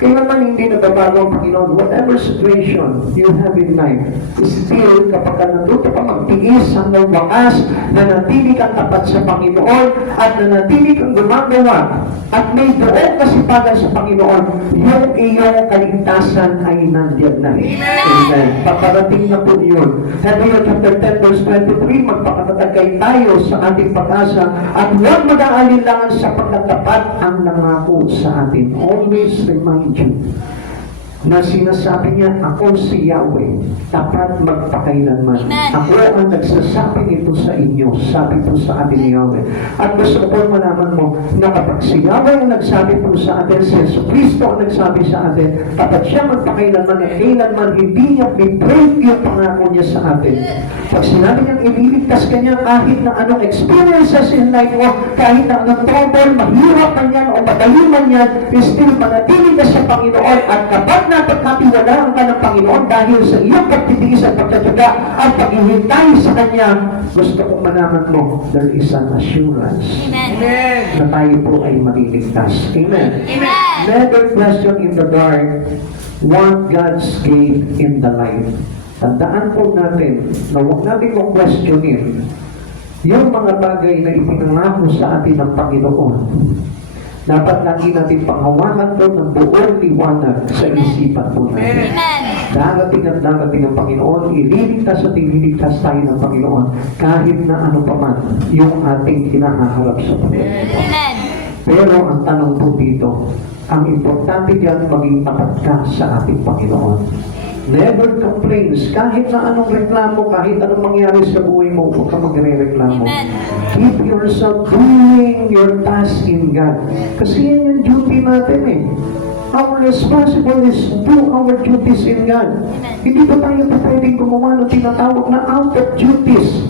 Kaya naman hindi nagbabago ang Panginoon. Whatever situation you have in life, still, kapag ka natuto ka magtiis hanggang wakas, nanatili kang tapat sa Panginoon, at nanatili kang gumagawa, at may doon kasipagan sa Panginoon, yung iyong kaligtasan ay nandiyan na. Amen. Paparating na po yun. Hebrews chapter 10 verse 23, magpakatatagay tayo sa ating pag-asa at huwag mag-aalinlangan sa pagkatapat ang nangako sa atin. Always remind you na sinasabi niya, ako si Yahweh, tapat magpakailanman. Amen. Ako ang nagsasabi nito sa inyo, sabi po sa atin ni Yahweh. At gusto ko malaman mo na kapag si Yahweh ang nagsabi po sa atin, si Jesus Cristo ang nagsabi sa atin, tapat siya magpakailanman at kailanman hindi niya betray yung pangako niya sa atin. Pag sinabi niyang ililigtas ka niya kahit na anong experiences in life mo, kahit na anong trouble, mahirap man yan o madali man yan, still manatili ka sa Panginoon at kapag napagkatiwalaan ka ng Panginoon dahil sa iyong pagtitiis at pagtataga at paghihintay sa Kanya, gusto kong malaman mo, there is an assurance Amen. na tayo po ay maliligtas. Amen. Amen. Never question in the dark what God's gave in the light. Tandaan po natin na huwag natin kong questionin yung mga bagay na ipinangako sa atin ng Panginoon. Dapat lagi natin panghawakan po ng buong liwanag sa isipan po natin. Amen. Darating at darating ang Panginoon, ililigtas at ililigtas tayo ng Panginoon kahit na ano pa man yung ating kinaharap sa Panginoon. Amen. Pero ang tanong po dito, ang importante diyan maging tapat ka sa ating Panginoon. Never complains. Kahit na anong reklamo, kahit anong mangyari sa buhay mo, huwag ka magre-reklamo. Amen. Keep yourself doing your task in God. Kasi yan yung duty natin eh. Our responsible is do our duties in God. Hindi pa tayo pa pwedeng gumawa ng tinatawag na out of duties.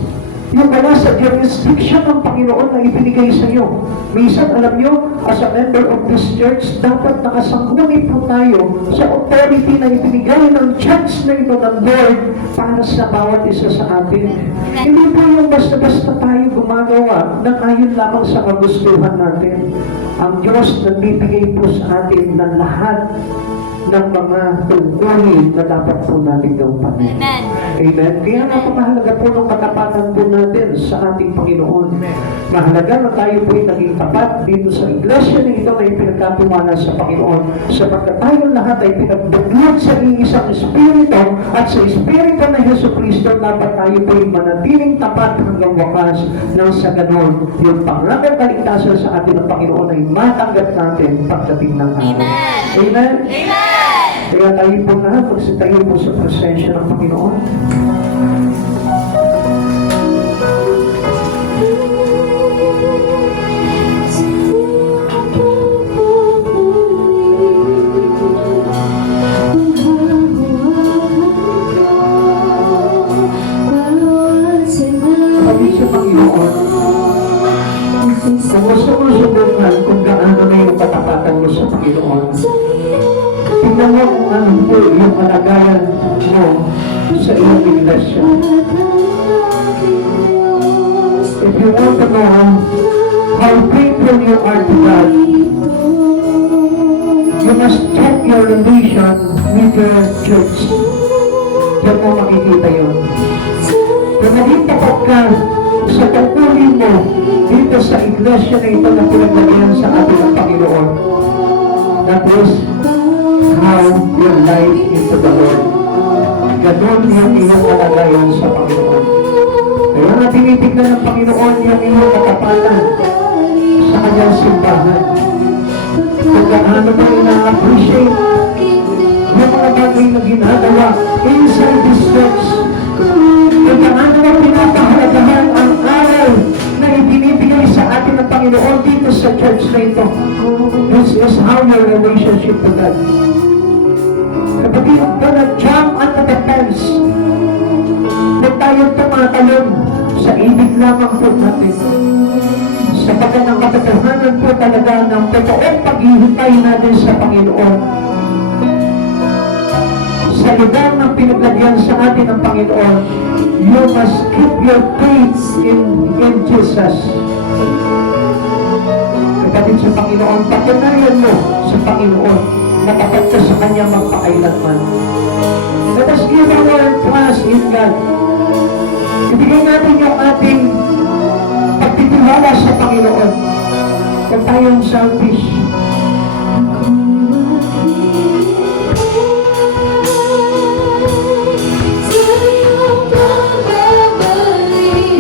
Yung wala sa jurisdiction ng Panginoon na ibinigay sa iyo. Minsan, alam nyo, as a member of this church, dapat nakasangguni po tayo sa authority na ibinigay ng church na ito ng Lord para sa bawat isa sa atin. Hindi po yung basta-basta tayo gumagawa ng ayon lamang sa kagustuhan natin. Ang Diyos nagbibigay po sa atin ng lahat ng mga tungkulin na dapat po natin gawin. Amen. Amen. Kaya napakahalaga po ng katapatan po natin sa ating Panginoon. Mahalaga na tayo po ay naging tapat dito sa iglesia na ito na ipinagkatiwala sa Panginoon. Sapagkat tayo lahat ay pinagbuklod sa iisang Espiritu at sa Espiritu na Yesu Cristo dapat tayo po ay manatiling tapat hanggang wakas nang sa ganon yung pangarang kaligtasan sa atin ng Panginoon ay matanggap natin pagdating ng araw. Amen. Amen. Amen. Kaya tayo po lahat, magsitayo po sa presensya ng Panginoon. Sabi sa Panginoon, kung gusto mo subukan kung gaano na yung katapatan mo sa Panginoon, tingnan mo kung ano po yung kalagayan mo sa iyong iglesia. If you want to know how faithful you are to God, you must check your relation with your church. Diyan mo makikita yun. Kung naging tapat ka sa tungkulin mo dito sa iglesia na ito na pinaglagyan sa atin ng Panginoon, that is how your life into the Lord. Ganon yung iyong kalagayan sa Panginoon. Kaya nga tinitignan ng Panginoon yung iyong katapatan sa kanyang simbahan. Kung gaano mo ina-appreciate yung mga bagay na ginagawa inside this church. Kung gaano mo pinapahalagahan ang aral na ibinibigay sa atin ng Panginoon dito sa church na ito. This is how your relationship to God. Kapag yung gonna jump under the fence, huwag tayong tumatalon sa ibig lamang po natin. Sapagkat ang katotohanan po talaga ng totoong paghihintay natin sa Panginoon. Sa lugar ng pinaglagyan sa atin ng Panginoon, you must keep your faith in Jesus. Kapatid sa Panginoon, patunayan mo sa Panginoon na tapat ka sa Kanya magpakailanman. Let us give our trust in God. Ibigay natin yung ating pagtitiwala sa Panginoon. Kung tayong selfish.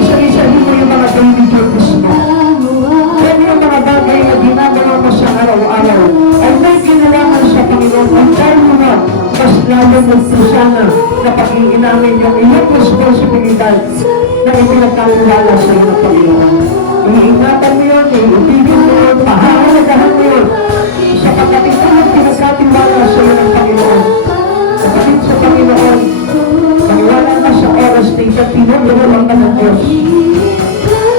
Isa-isahin mo yung mga daily duties mo. Kaya yung mga bagay na ginagawa mo sa araw-araw ay may kinalaman sa Panginoon. Ang tayo mo na, mas lalo mo sana na pag-iinamin yung iyong responsibilidad na ipinagkakilala sa iyo ng Panginoon. Iingatan mo yun, iibigin mo yun, pahalagahan mo yun. Sapagkat ito ang pinagkatiwala sa iyo ng Panginoon. Kapatid sa Panginoon, maniwala ka sa oras na ito, tinulungan ka ng Diyos.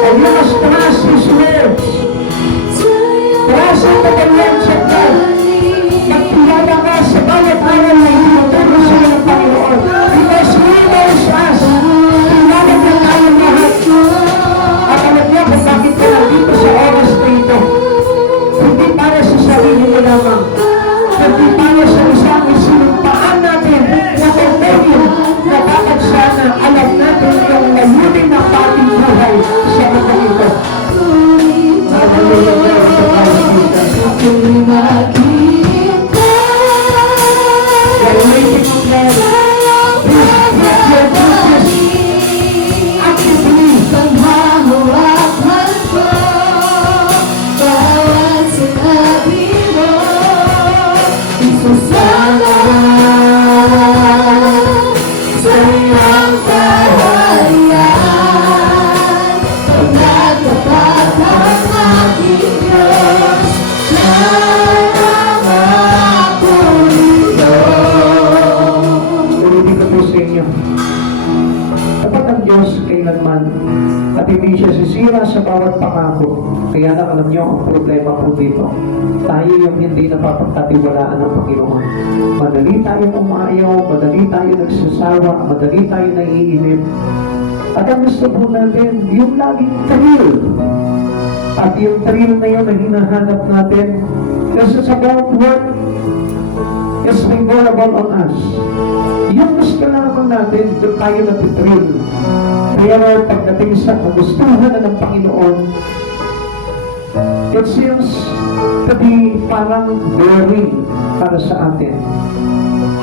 And you must trust His words. Trust ang katanyan sa God. Magtiwala ka sa bawat araw na itinuturo sa iyo ng Panginoon. Because He knows us. Tinawag na tayo lahat. At alam niya kung bakit ka nandito sa oras na ito. Hindi para sa sarili mo lamang. Hindi para sa isang isinumpaan natin na pagpapin na dapat sana alam natin yung layunin ng ating buhay sa mundo ito. Hallelujah. Dapat ang Diyos kailanman at hindi siya sisira sa bawat pangako. Kaya na alam niyo ang problema po dito. Tayo yung hindi napapagkatiwalaan ng Panginoon. Madali tayo umayaw, madali tayo nagsasawa, madali tayo naiinip. At ang gusto po natin, yung laging thrill. At yung thrill na yun na hinahanap natin, kasi sa bawat work, is favorable on us. Yung gusto lamang natin, doon tayo natitrill. Pero pagdating sa kagustuhan na ng Panginoon, it seems to be parang boring para sa atin.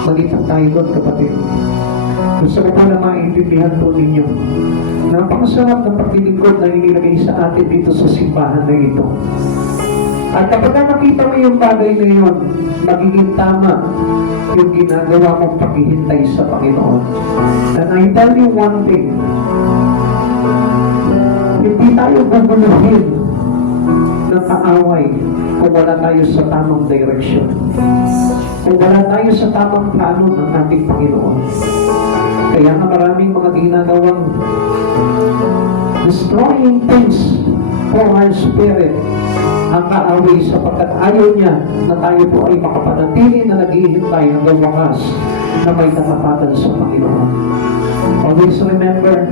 Magitang tayo doon, kapatid. Gusto ko po na maintindihan po ninyo. Napakasarap ng paglilingkod na inilagay sa atin dito sa simbahan na ito. At kapag nakita mo yung bagay na yun, magiging tama yung ginagawa mong paghihintay sa Panginoon. And I tell you one thing, hindi tayo guguluhin ng kaaway kung wala tayo sa tamang direksyon. Kung wala tayo sa tamang plano ng ating Panginoon. Kaya nga maraming mga ginagawang destroying things for our spirit ang kaaway sapagkat ayaw niya na tayo po ay makapanatili na naghihintay hanggang wakas na may katapatan sa Panginoon. Always remember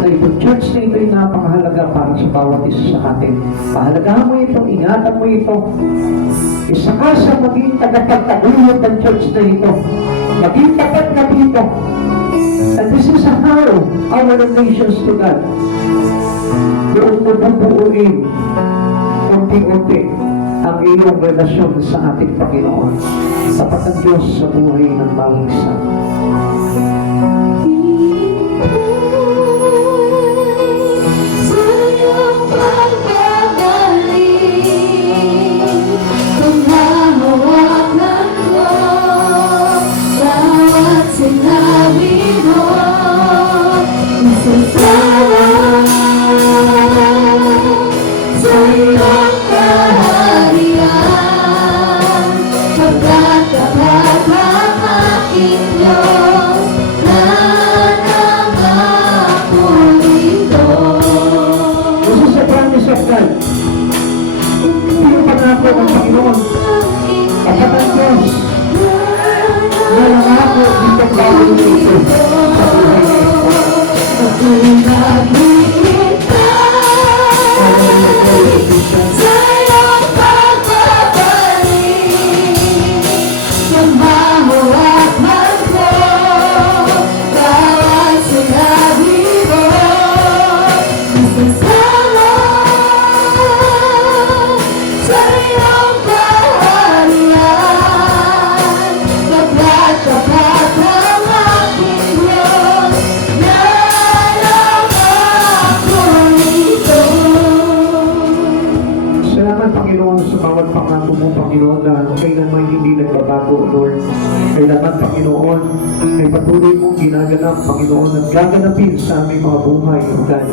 na itong church na ito ay napakahalaga para sa bawat isa sa atin. Pahalagahan mo ito, ingatan mo ito. Isa ka sa maging tagapagtaguyod ng church na ito. Maging tapat na dito. And this is how our relations to God. Doon mo bubuuin unti-unti ang iyong relasyon sa ating Panginoon. Sapat ang Diyos sa buhay ng bawat isa. Sa nagbabago, Lord. Kailangan, Panginoon, ay patuloy mong ginaganap, Panginoon, at gaganapin sa aming mga buhay, O God.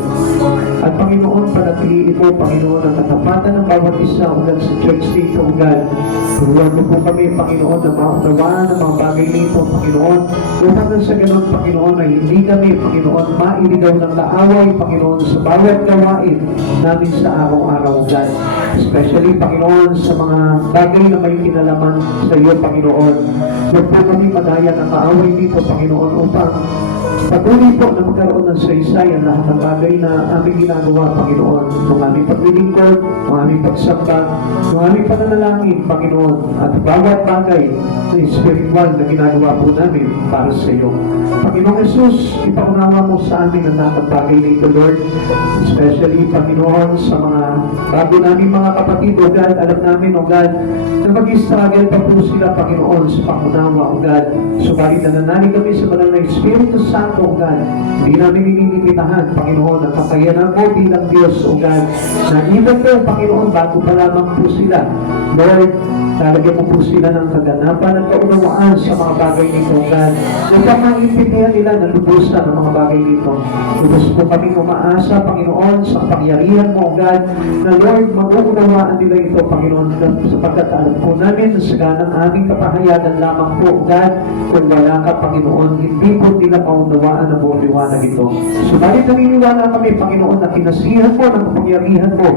At Panginoon, panatiliin mo, Panginoon, ang katapatan ng bawat isa, O God, sa church dito, O God. Turuan mo po kami, Panginoon, na maunawaan ang mga bagay nito, Panginoon. Upang na sa ganun, Panginoon, ay hindi kami, Panginoon, mailigaw ng kaaway, Panginoon, sa bawat gawain namin sa araw-araw, O God. Especially, Panginoon, sa mga bagay na may kinalaman sa iyo, Panginoon. Huwag po kami madaya ng kaaway dito, Panginoon, upang patuloy po na magkaroon ng saysay ang lahat ng bagay na aming ginagawa, Panginoon. Yung aming paglilingkod, yung aming pagsamba, yung aming pananalangin, Panginoon. At bawat bagay na spiritual na ginagawa po namin para sa iyo. Panginoon Jesus, ipaunawa mo sa amin ang lahat ng bagay na ito, Lord. Especially, Panginoon, sa mga bago namin mga kapatid, O God, alam namin, O God, na mag-struggle pa po sila, Panginoon, sa pangunawa, O God. Subalit na nananalig kami sa banal na Espiritu Santo, O God. Hindi namin inimitahan, Panginoon, ang kakayanan mo bilang Diyos, O God. Na even po, Panginoon, bago pa lamang po sila, Lord, lalagyan mo po sila ng kaganapan at kaunawaan sa mga bagay nito, O God. Upang maintindihan nila na lubusan ang mga bagay nito. Lubos po kami umaasa, Panginoon, sa pangyarihan mo, O God, na Lord, mag-uunawaan nila ito, Panginoon, sapagkat alam po namin na saganang aming kapahayagan lamang po, O God, kung wala ka, Panginoon, hindi po nila maunawaan ang buong liwanag ito. Subalit naniniwala kami, Panginoon, na kinasihan mo ng kapangyarihan mo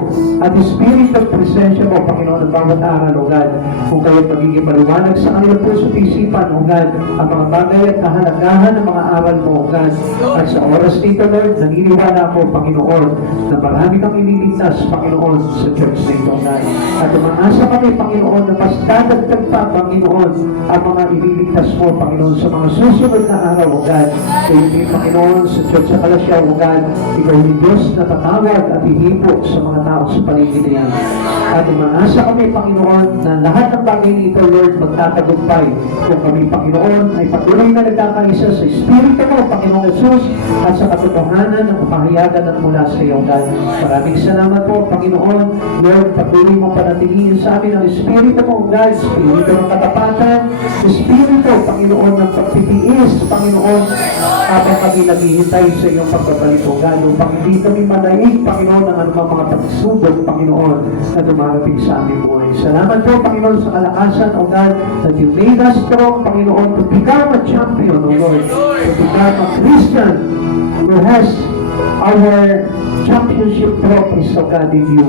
at Spirit of presensya mo, Panginoon, ang bawat aral, O God. Kung kayo magiging maliwanag sa kanilang puso at isipan, O God, ang mga bagay at kahalagahan ng mga aral mo, O God. At sa oras nito, Lord, naniniwala ako, Panginoon, na marami kang ililigtas, Panginoon, sa church nito, O God. At umaasa kami, Panginoon, na mas dadagdag pa, Panginoon, ang mga ililigtas mo, Panginoon, sa mga susunod na araw, O God. Kaya hindi, Panginoon, sa church sa Kalasyaw, O God, ikaw yung Diyos na tatawag at ihipo sa mga tao sa paligid niya. At umaasa kami, Panginoon, na lahat ng bagay nito, Lord, magtatagumpay. Kung kami, Panginoon, ay patuloy na nagkakaisa sa Espiritu mo, Panginoon Jesus, at sa katotohanan ng kapahayagan at mula sa iyo, God. Maraming salamat po, Panginoon. Lord, patuloy mo panatilihin sa amin ang Espiritu mo, God. Espiritu ng katapatan, Espiritu, Panginoon, ng pagtitiis, Panginoon, habang kami naghihintay sa iyong pagbabalik, O God. Upang hindi kami madaig, Panginoon, ng anumang mga pagsubok, Panginoon, na dumarating sa aming buhay. Salamat po, Panginoon, sa kalakasan, O God, that you made us strong, Panginoon, to become a champion, O Lord, to become a Christian who has our championship trophies, O God, in you.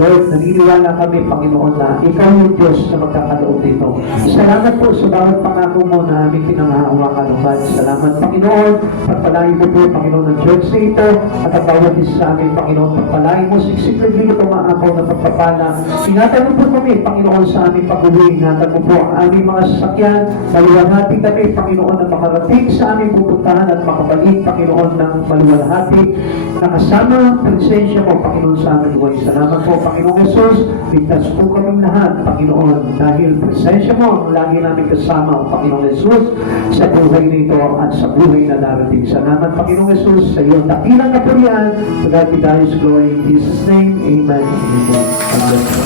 Lord, naniniwala kami, Panginoon, na ikaw yung Diyos na magkakaloob dito. Salamat po sa bawat pangako mo na aming pinangahawakan, O God. Salamat, Panginoon. Pagpalain mo po, Panginoon, ng church na ito at ang bawat isa sa amin, Panginoon. Pagpalain mo, siksikliglig ito maaakaw na pagpapala. Ingatan mo po kami, Panginoon, sa aming pag-uwi. Ingatan mo po ang aming mga sasakyan. Maluwalhati kami, Panginoon, na makarating sa aming pupuntahan at makabalik, Panginoon, ng maluwalhati. Nakasama ang presensya mo, Panginoon, sa aming buhay. Salamat po, Panginoon Jesus. Ligtas po kaming lahat, Panginoon, dahil presensya mo ang lagi namin kasama, Panginoon Jesus, sa buhay nito at sa buhay na darating. Salamat, Panginoon Jesus, sa iyong dakilang kapurihan. To God be thy glory. In Jesus' name, Amen. Amen.